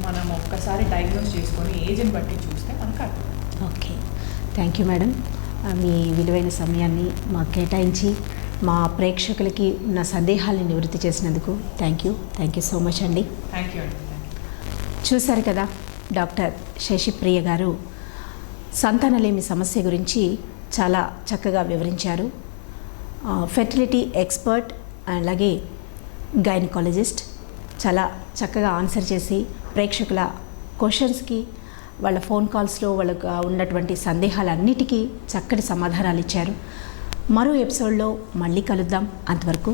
మనం ఒక్కసారి డయాగ్నోస్ చేసుకొని ఏజ్ని బట్టి చూస్తే మనకు అర్థం. Okay, thank you madam. మీ విలువైన సమయాన్ని మాకు కేటాయించి మా ప్రేక్షకులకి ఉన్న సందేహాలను నివృత్తి చేసినందుకు థ్యాంక్ యూ సో మచ్ అండి. థ్యాంక్ యూ అండి. చూశారు కదా, డాక్టర్ శశిప్రియ గారు సంతానలేమి సమస్య గురించి చాలా చక్కగా వివరించారు. ఫెర్టిలిటీ ఎక్స్పర్ట్ అలాగే గైనకాలజిస్ట్ చాలా చక్కగా ఆన్సర్ చేసి ప్రేక్షకుల క్వశ్చన్స్కి, వాళ్ళ ఫోన్ కాల్స్లో వాళ్ళకు ఉన్నటువంటి సందేహాలన్నిటికీ చక్కటి సమాధానాలు ఇచ్చారు. మరో ఎపిసోడ్లో మళ్ళీ కలుద్దాం. అంతవరకు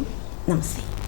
నమస్తే.